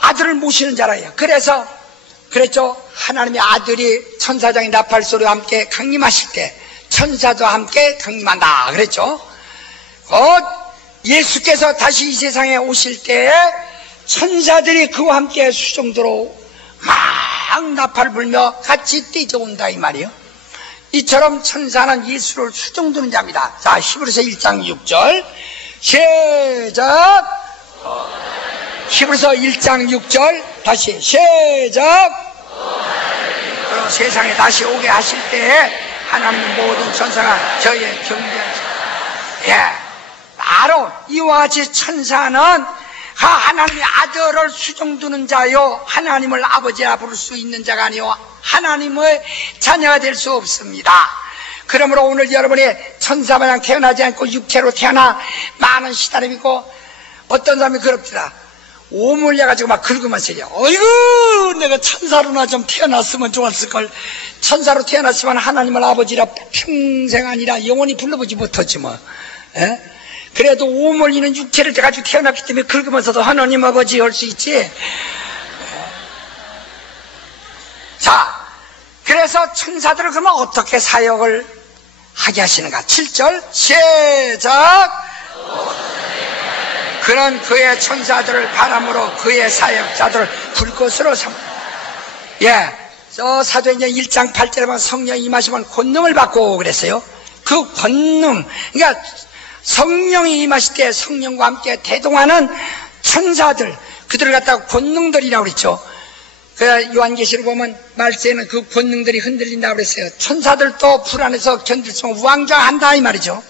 아들을 모시는 자라요. 그래서 그랬죠. 하나님의 아들이 천사장의 나팔 소리와 함께 강림하실 때 천사도 함께 강림한다 그랬죠. 예수께서 다시 이 세상에 오실 때에 천사들이 그와 함께 수종들어 막 나팔을 불며 같이 뛰어온다 이 말이에요. 이처럼 천사는 예수를 수종드는 자입니다. 자, 히브리서 1장 6절 시작. 히브리서 1장 6절 다시 시작. 그리고 세상에 다시 오게 하실 때에 하나님의 모든 천사가 저희의 경배하시다. 예, 바로 이와 같이 천사는 하나님의 아들을 수종두는 자요 하나님을 아버지라 부를 수 있는 자가 아니요 하나님의 자녀가 될 수 없습니다. 그러므로 오늘 여러분이 천사마냥 태어나지 않고 육체로 태어나 많은 시달림이고 어떤 사람이 그럽니다. 오물려가지고 막 긁으면서 어이구 내가 천사로나 좀 태어났으면 좋았을걸. 천사로 태어났으면 하나님을 아버지라 평생 아니라 영원히 불러보지 못하지 뭐. 에? 그래도 오물리는 육체를 가지고 태어났기 때문에 긁으면서도 하나님 아버지 할 수 있지. 자, 그래서 천사들을 그러면 어떻게 사역을 하게 하시는가? 7절 시작. 그런 그의 천사들을 바람으로 그의 사역자들을 불꽃으로 삼. 예, 저 사도행전 1장 8절에 보면 성령이 임하시면 권능을 받고 그랬어요. 그 권능, 그러니까 성령이 임하실 때 성령과 함께 대동하는 천사들, 그들을 갖다가 권능들이라고 그랬죠. 그 요한계시를 보면 말세에는 그 권능들이 흔들린다고 그랬어요. 천사들도 불안해서 견딜 수 없고 우왕좌왕한다 이 말이죠.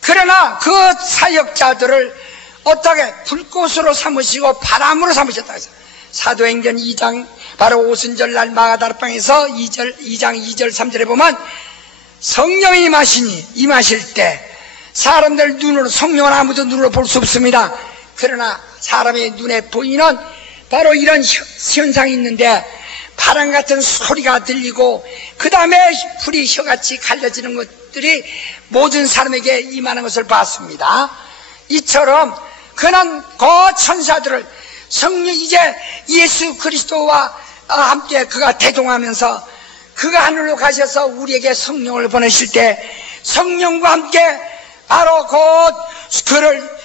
그러나 그 사역자들을 어떻게 불꽃으로 삼으시고 바람으로 삼으셨다고 했어요. 사도행전 2장 바로 오순절날 마가다락방에서 2장 2절 3절에 보면 성령이 임하실 때 사람들 눈으로 성령은 아무도 눈으로 볼 수 없습니다. 그러나 사람의 눈에 보이는 바로 이런 현상이 있는데 바람같은 소리가 들리고 그 다음에 불이 혀같이 갈려지는 것들이 모든 사람에게 임하는 것을 봤습니다. 이처럼 그는 그 천사들을 성령 이제 예수 그리스도와 함께 그가 대동하면서 그가 하늘로 가셔서 우리에게 성령을 보내실 때 성령과 함께 바로 그를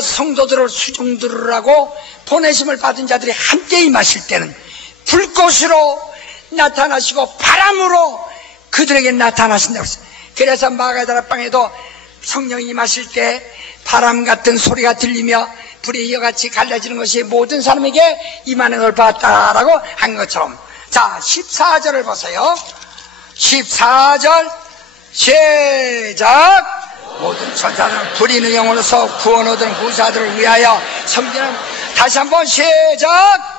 성도들을 수종들으라고 보내심을 받은 자들이 함께 임하실 때는 불꽃으로 나타나시고 바람으로 그들에게 나타나신다고 했어요. 그래서 마가다라 방에도 성령이 임하실 때 바람 같은 소리가 들리며 불이 이어같이 갈라지는 것이 모든 사람에게 임하는 걸 봤다라고 한 것처럼. 자, 14절을 보세요. 14절 시작. 모든 천사들은 불이 있는 영으로서 구원 얻은 후사들을 위하여 섬기는. 다시 한번 시작.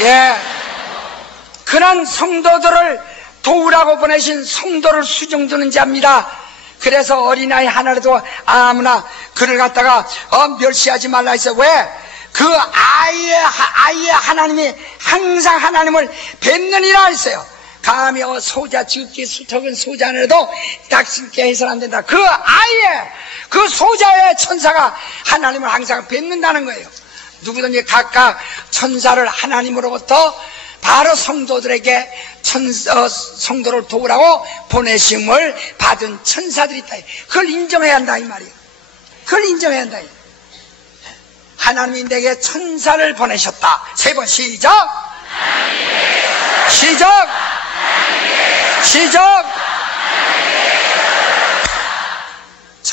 예, 그런 성도들을 도우라고 보내신 성도를 수종드는 자입니다. 그래서 어린아이 하나라도 아무나 그를 갖다가 멸시하지 말라 했어요. 왜? 그 아이의 하나님이 항상 하나님을 뵙느니라 했어요. 감히 소자 지극히 적은 소자 안에도 닥치게 해서는 안 된다. 그 아이의 그 소자의 천사가 하나님을 항상 뵙는다는 거예요. 누구든지 각각 천사를 하나님으로부터 바로 성도들에게 성도를 도우라고 보내심을 받은 천사들이 있다. 그걸 인정해야 한다 이 말이에요. 그걸 인정해야 한다. 하나님이 내게 천사를 보내셨다. 세 번 시작. 시작. 시작.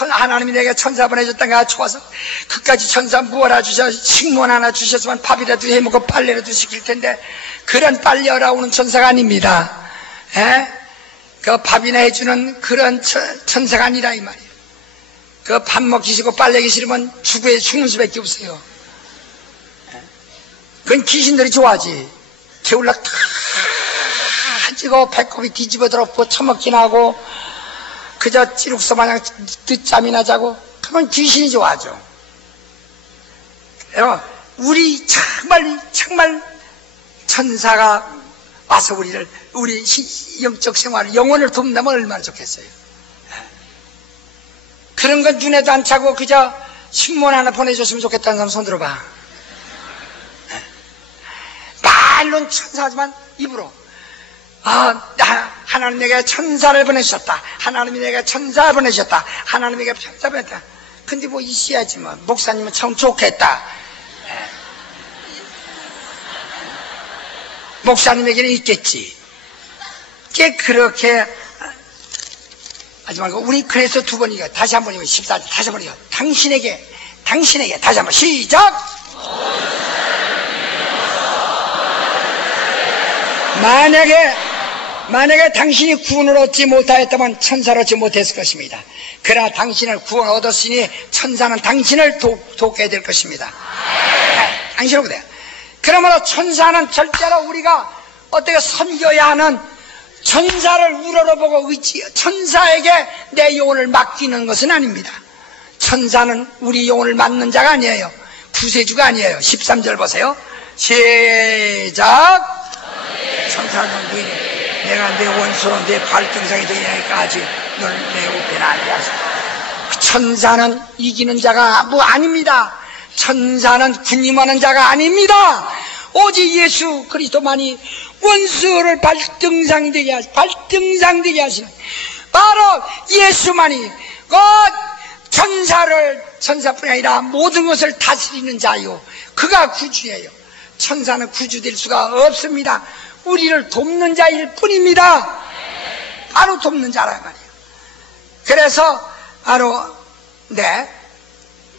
하나님이 내게 천사 보내줬다가 좋아서 그까지 천사 무엇 주셔 식문 하나 주셨으면 밥이라도 해먹고 빨래라도 시킬 텐데 그런 빨래하러 오는 천사가 아닙니다. 그 밥이나 해주는 그런 천사가 아니라 이 말이에요. 그 밥 먹기 싫고 빨래기 싫으면 주부에 죽는 수밖에 없어요. 그건 귀신들이 좋아하지. 게을러 다 지고 배꼽이 뒤집어 들었고 처먹긴 하고 그저 찌룩서 마냥 늦잠이나 자고 그건 귀신이 좋아하죠. 우리 정말 천사가 와서 우리 영적 생활, 영혼을 돕는다면 얼마나 좋겠어요. 그런 건 눈에도 안 차고 그저 신문 하나 보내줬으면 좋겠다는 사람 손 들어봐. 말로는 천사지만 입으로 하나님 내게 천사를 보내셨다. 하나님이 내게 천사 보내셨다. 하나님에게 천사 보냈다. 근데 뭐 있어야지 뭐. 목사님은 참 좋겠다. 목사님에게는 있겠지. 그렇게 하지 말고 우리 그래서 두 번이가 다시 한 번이고 14절 다시 한 번이고 당신에게 다시 한 번 시작. 만약에 당신이 구원을 얻지 못하였다면 천사를 얻지 못했을 것입니다. 그러나 당신을 구원 얻었으니 천사는 당신을 돕게 될 것입니다. 당신은 그래요. 그러므로 천사는 절대로 우리가 어떻게 섬겨야 하는 천사를 우러러보고 천사에게 내 영혼을 맡기는 것은 아닙니다. 천사는 우리 영혼을 맡는 자가 아니에요. 구세주가 아니에요. 13절 보세요. 시작. 천사는 누구니? 내가 내 원수로 내 발등상이 되기까지 너를 내 우편에 앉아서. 천사는 이기는 자가 아닙니다. 천사는 군림하는 자가 아닙니다. 오직 예수 그리스도만이 원수를 발등상 되게 하시는 바로 예수만이 천사뿐이 아니라 모든 것을 다스리는 자요. 그가 구주예요. 천사는 구주될 수가 없습니다. 우리를 돕는 자일 뿐입니다. 바로 돕는 자란 말이에요. 그래서 바로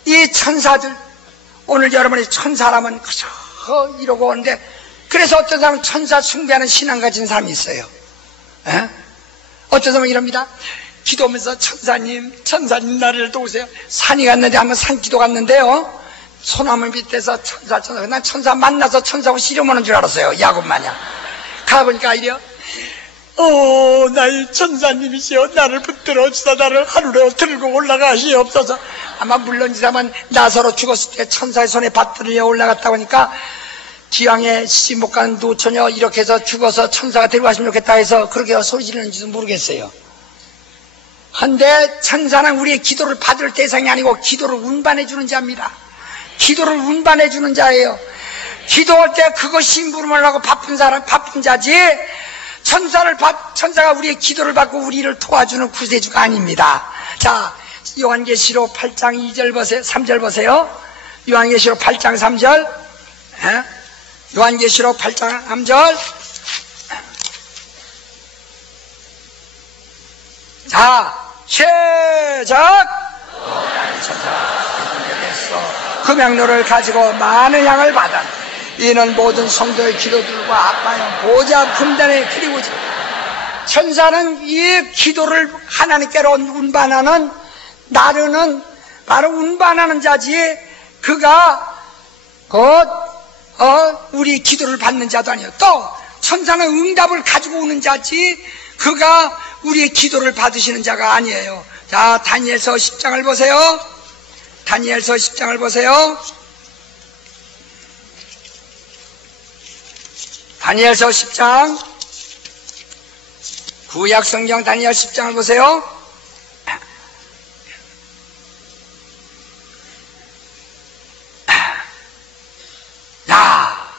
이 천사들 오늘 여러분이 천사라면 그저 이러고 오는데 그래서 어떤 사람은 천사 숭배하는 신앙 가진 사람이 있어요. 어떤 사람은 이럽니다. 기도하면서 천사님 나를 도우세요. 산이 갔는데 한번 산기도 갔는데요. 소나무 밑에서 천사 난 천사 만나서 천사하고 씨름하는 줄 알았어요. 야곱 마냥. 가보니까 이래요. 나의 천사님이시여 나를 붙들어 주사 나를 하늘에 들고 올라가시옵소서. 아마 물론이라만 나사로 죽었을 때 천사의 손에 받들려 올라갔다고 하니까 기왕에 시집 못 가는 노처녀 이렇게 해서 죽어서 천사가 데려가시면 좋겠다 해서 그렇게 소리 지르는지도 모르겠어요. 한데 천사는 우리의 기도를 받을 대상이 아니고 기도를 운반해 주는 자입니다. 기도를 운반해 주는 자예요. 기도할 때 그거 심부름을 하고 바쁜 자지 천사가 우리의 기도를 받고 우리를 도와주는 구세주가 아닙니다. 자, 요한계시록 8장 2절 보세요. 3절 보세요. 요한계시록 8장 3절. 요한계시록 8장 3절. 자, 최적 그 명로를 가지고 많은 양을 받아 이는 모든 성도의 기도들과 아빠의 보좌 분단에 그리고지. 천사는 이 기도를 하나님께로 운반하는 나르는 바로 운반하는 자지, 그가 곧 우리 기도를 받는 자도 아니에요. 또 천사는 응답을 가지고 오는 자지 그가 우리의 기도를 받으시는 자가 아니에요. 자, 다니엘서 10장을 보세요. 다니엘서 10장을 보세요. 다니엘서 10장, 구약성경 다니엘 10장을 보세요. 자,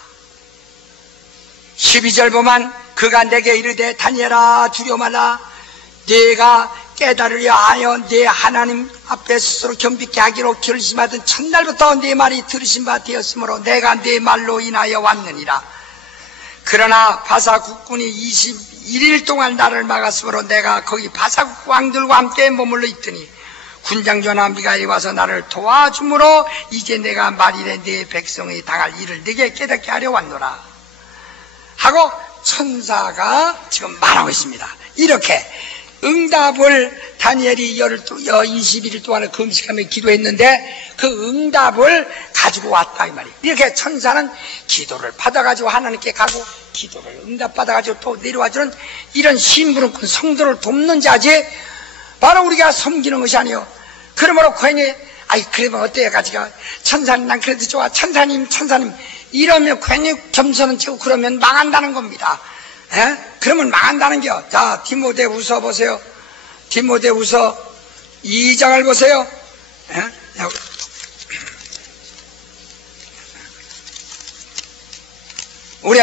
12절 보면 그가 내게 이르되 다니엘아 두려워 말라. 네가 깨달으려 하여 네 하나님 앞에 스스로 겸비케 하기로 결심하던 첫날부터 네 말이 들으신 바 되었으므로 내가 네 말로 인하여 왔느니라. 그러나 바사 국군이 21일 동안 나를 막았으므로 내가 거기 바사 왕들과 함께 머물러 있더니 군장전하 미가엘이 와서 나를 도와주므로 이제 내가 말이래 네 백성이 당할 일을 네게 깨닫게 하려 왔노라 하고 천사가 지금 말하고 있습니다. 이렇게 응답을 다니엘이 21일 동안에 금식하며 기도했는데 그 응답을 가지고 왔다 이 말이에요. 이렇게 천사는 기도를 받아가지고 하나님께 가고 기도를 응답받아가지고 또 내려와주는 이런 심부름꾼 성도를 돕는 자지 바로 우리가 섬기는 것이 아니에요. 그러므로 괜히 그러면 어때요 가지가 천사님 난 그래도 좋아 천사님 이러면 괜히 겸손은 치고 그러면 망한다는 겁니다. 그러면 망한다는 겨. 자, 디모데후서 보세요. 디모데후서 2장을 보세요. 우리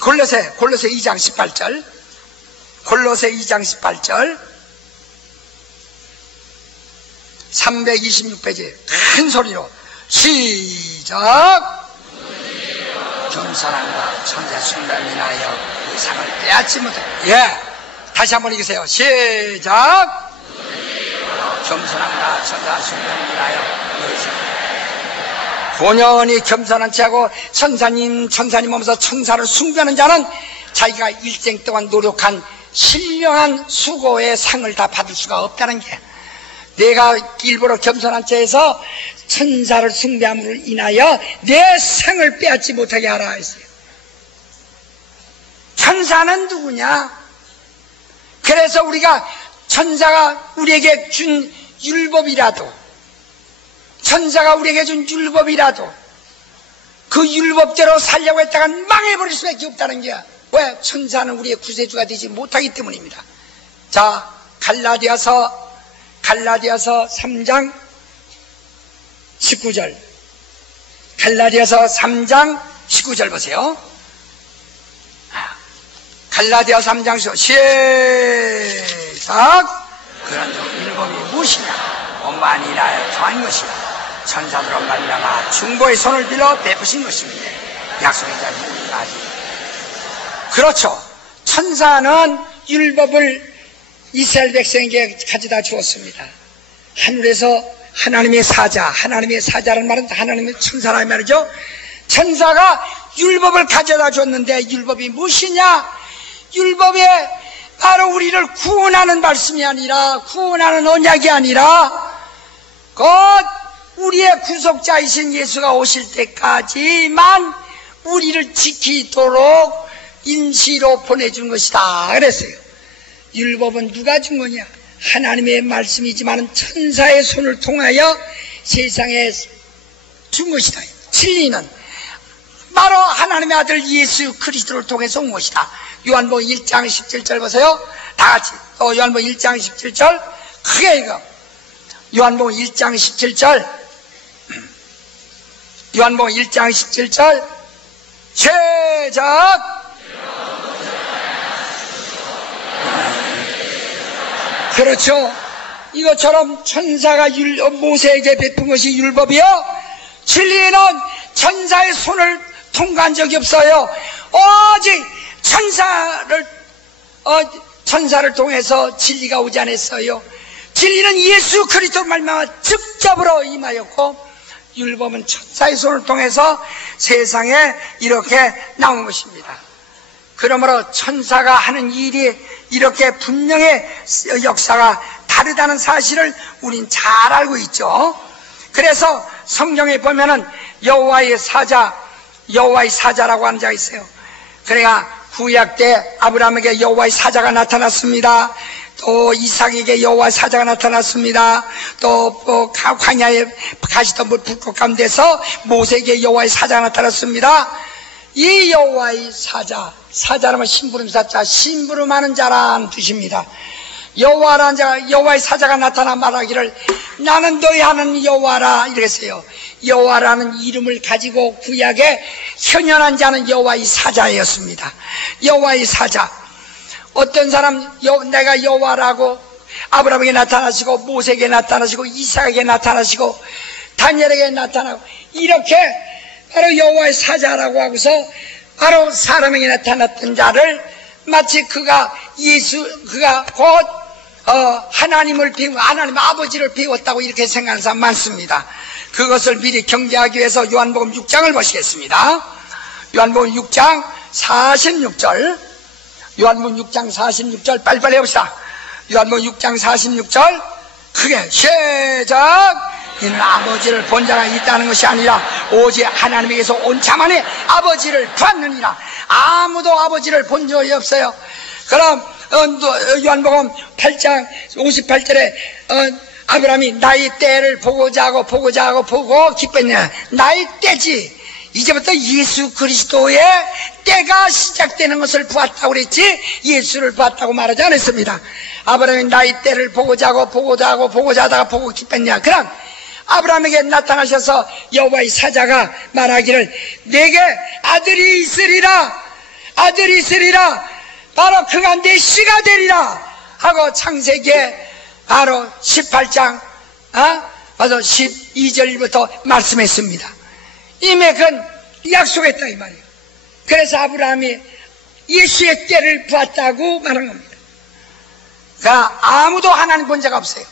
골로새 2장 18절. 골로새 2장 18절. 326페이지 큰 소리로 시작. 겸손함과 천재 순간이나여 상을 빼앗지 못해. 다시 한번 읽으세요. 시작. 겸손함과 천사 순간이나여 본연이 겸손한 체하고 천사님 하면서 천사를 숭배하는 자는 자기가 일생 동안 노력한 신령한 수고의 상을 다 받을 수가 없다는 게, 내가 일부러 겸손한 채에서 천사를 숭배함으로 인하여 내 상을 빼앗지 못하게 하라 했어요. 천사는 누구냐? 그래서 우리가 천사가 우리에게 준 율법이라도, 천사가 우리에게 준 율법이라도 그 율법대로 살려고 했다가 망해버릴 수밖에 없다는 게, 왜? 천사는 우리의 구세주가 되지 못하기 때문입니다. 자, 갈라디아서 3장 19절. 갈라디아서 3장 19절 보세요. 갈라디아서 3장 19절 시작. 그런 율법이 무엇이냐? 원만이라 더한 것이다. 천사들로 말미암아 중보의 손을 빌어 베푸신 것입니다. 약속의 자리 우리까지. 그렇죠. 천사는 율법을 이스라엘 백성에게 가져다 주었습니다. 하늘에서 하나님의 사자라는 말은 하나님의 천사라는 말이죠. 천사가 율법을 가져다 줬는데 율법이 무엇이냐? 율법에 바로 우리를 구원하는 말씀이 아니라, 구원하는 언약이 아니라 곧 우리의 구속자이신 예수가 오실 때까지만 우리를 지키도록 임시로 보내준 것이다 그랬어요. 율법은 누가 준 거냐? 하나님의 말씀이지만 천사의 손을 통하여 세상에 준 것이다. 진리는 바로 하나님의 아들 예수 그리스도를 통해서 온 것이다. 요한복음 1장 17절 보세요. 다같이 또 요한복음 1장 17절 크게 읽어. 요한복음 1장 17절, 요한복음 1장 17절 시작. 그렇죠. 이것처럼 천사가 모세에게 베푼 것이 율법이요, 진리는 천사의 손을 통과한 적이 없어요. 오직 천사를 통해서 진리가 오지 않았어요. 진리는 예수 그리스도 말미암아 직접으로 임하였고, 율법은 천사의 손을 통해서 세상에 이렇게 나온 것입니다. 그러므로 천사가 하는 일이 이렇게 분명히 역사가 다르다는 사실을 우린 잘 알고 있죠. 그래서 성경에 보면은 여호와의 사자라고 하는 자가 있어요. 그래야 구약 때 아브라함에게 여호와의 사자가 나타났습니다. 또 이삭에게 여호와의 사자가 나타났습니다. 또 광야에 가시던 불꽃 가운데서 모세에게 여호와의 사자가 나타났습니다. 이 여호와의 사자라면 심부름 사자, 심부름하는 자라는 뜻입니다. 여호와라는 자가, 여호와의 사자가 나타나 말하기를 나는 너희 하는 여호와라 이랬어요. 여호와라는 이름을 가지고 구약에 현현한 자는 여호와의 사자였습니다. 여호와의 사자. 어떤 사람 내가 여호와라고 아브라함에게 나타나시고 모세에게 나타나시고 이삭에게 나타나시고 다니엘에게 나타나고 이렇게 바로 여호와의 사자라고 하고서 바로 사람에게 나타났던 자를 마치 그가 곧 하나님 아버지를 비웠다고 이렇게 생각하는 사람 많습니다. 그것을 미리 경계하기 위해서 요한복음 6장을 보시겠습니다. 요한복음 6장 46절. 요한복음 6장 46절 빨리빨리 해봅시다. 요한복음 6장 46절 크게 시작. 이는 아버지를 본 자가 있다는 것이 아니라 오직 하나님에게서 온 자만이 아버지를 봤느니라. 아무도 아버지를 본 적이 없어요. 그럼 요한복음 8장 58절에 아브라함이 나의 때를 보고자 하고 보고 기뻤냐. 나의 때지. 이제부터 예수 그리스도의 때가 시작되는 것을 보았다고 그랬지 예수를 봤다고 말하지 않았습니다. 아브라함이 나의 때를 보고자 하다가 보고 기뻤냐. 그럼 아브라함에게 나타나셔서 여호와의 사자가 말하기를 내게 아들이 있으리라 바로 그가 내 씨가 되리라 하고 창세기에 바로 18장 맞아 12절부터 말씀했습니다. 이미 그건 약속했다 이 말이에요. 그래서 아브라함이 예수의 때를 보았다고 말한 겁니다. 그러니까 아무도 하나님 본 자가 없어요.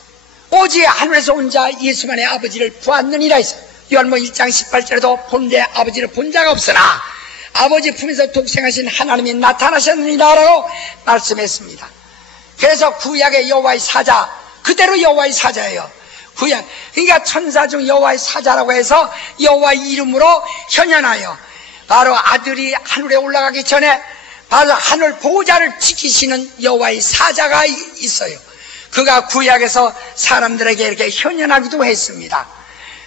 오직 하늘에서 온 자 예수만의 아버지를 보았느니라 했어요. 요한복음 1장 18절에도 본데 아버지를 본 자가 없으나 아버지 품에서 독생하신 하나님이 나타나셨느니라 라고 말씀했습니다. 그래서 구약의 여호와의 사자 그대로 여호와의 사자예요. 구약 그러니까 천사 중 여호와의 사자라고 해서 여호와의 이름으로 현현하여 바로 아들이 하늘에 올라가기 전에 바로 하늘 보호자를 지키시는 여호와의 사자가 있어요. 그가 구약에서 사람들에게 이렇게 현현하기도 했습니다.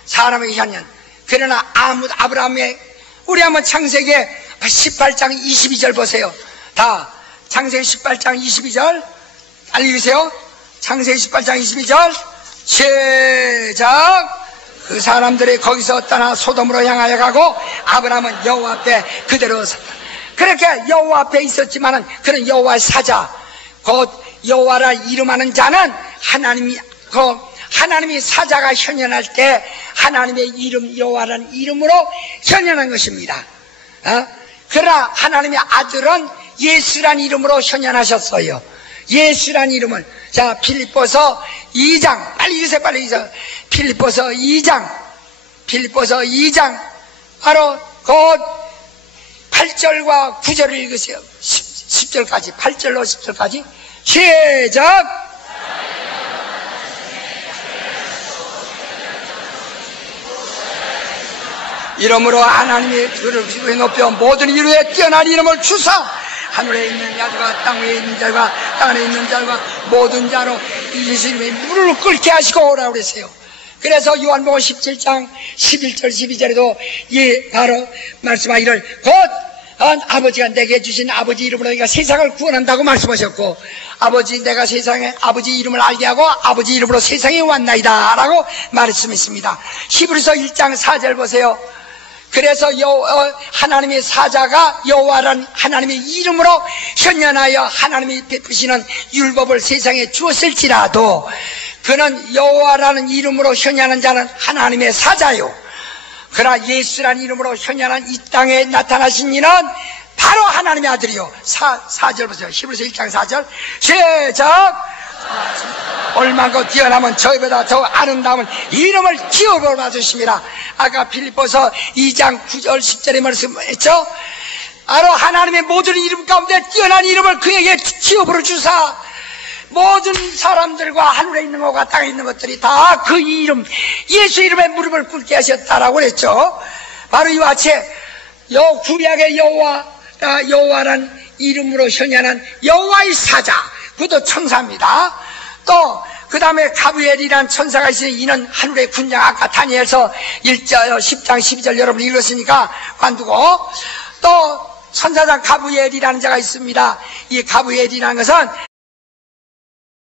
사람에게 현현. 그러나 아브라함의 우리 한번 창세기 18장 22절 보세요. 다 창세기 18장 22절 알리세요. 창세기 18장 22절 시작. 그 사람들이 거기서 떠나 소돔으로 향하여 가고 아브라함은 여호와 앞에 그대로 섰다. 그렇게 여호와 앞에 있었지만은 그런 여호와의 사자 곧 여호와라 이름하는 자는 하나님이 사자가 현현할 때 하나님의 이름 여호와라는 이름으로 현현한 것입니다. 그러나 하나님의 아들은 예수란 이름으로 현현하셨어요. 예수란 이름을 자 빌립보서 2장 빨리 읽으세요. 빨리 읽으세요. 빌립보서 2장 바로 곧 8절과 9절을 읽으세요. 10절까지 8절로 10절까지 시작. 이러므로 하나님이 그를 높여 모든 이름에 뛰어난 이름을 주사 하늘에 있는 자들과 땅 위에 있는 자들과 땅 안에 있는 자들과 모든 자로 예수님의 무릎을 꿇게 하시고 오라고 그랬어요. 그래서 요한복음 17장 11절 12절에도 바로 말씀하기를 곧 아버지가 내게 주신 아버지 이름으로 내가 세상을 구원한다고 말씀하셨고 아버지 내가 세상에 아버지 이름을 알게 하고 아버지 이름으로 세상에 왔나이다 라고 말씀했습니다. 히브리서 1장 4절 보세요. 그래서 하나님의 사자가 여호와라는 하나님의 이름으로 현현하여 하나님이 베푸시는 율법을 세상에 주었을지라도 그는 여호와라는 이름으로 현현한 자는 하나님의 사자요. 그러나 예수라는 이름으로 현현한 이 땅에 나타나신 이는 바로 하나님의 아들이요. 4절 보세요. 히브리서 1장 4절. 시작. 얼마고 뛰어나면 저희보다 더 아름다운 이름을 기업으로 받으십니다. 아까 빌립보서 2장 9절 10절에 말씀했죠. 바로 하나님의 모든 이름 가운데 뛰어난 이름을 그에게 기업으로 주사 모든 사람들과 하늘에 있는 것과 땅에 있는 것들이 다 그 이름 예수 이름에 무릎을 꿇게 하셨다라고 그랬죠. 바로 이와 같이 구약의 여호와란 이름으로 현현한 여호와의 사자, 그것도 천사입니다. 또 그 다음에 가브리엘이란 천사가 있으니 이는 하늘의 군장, 아까 다니엘서 10장 12절 여러분 읽었으니까 관두고, 또 천사장 가브리엘이라는 자가 있습니다. 이 가브리엘이라는 것은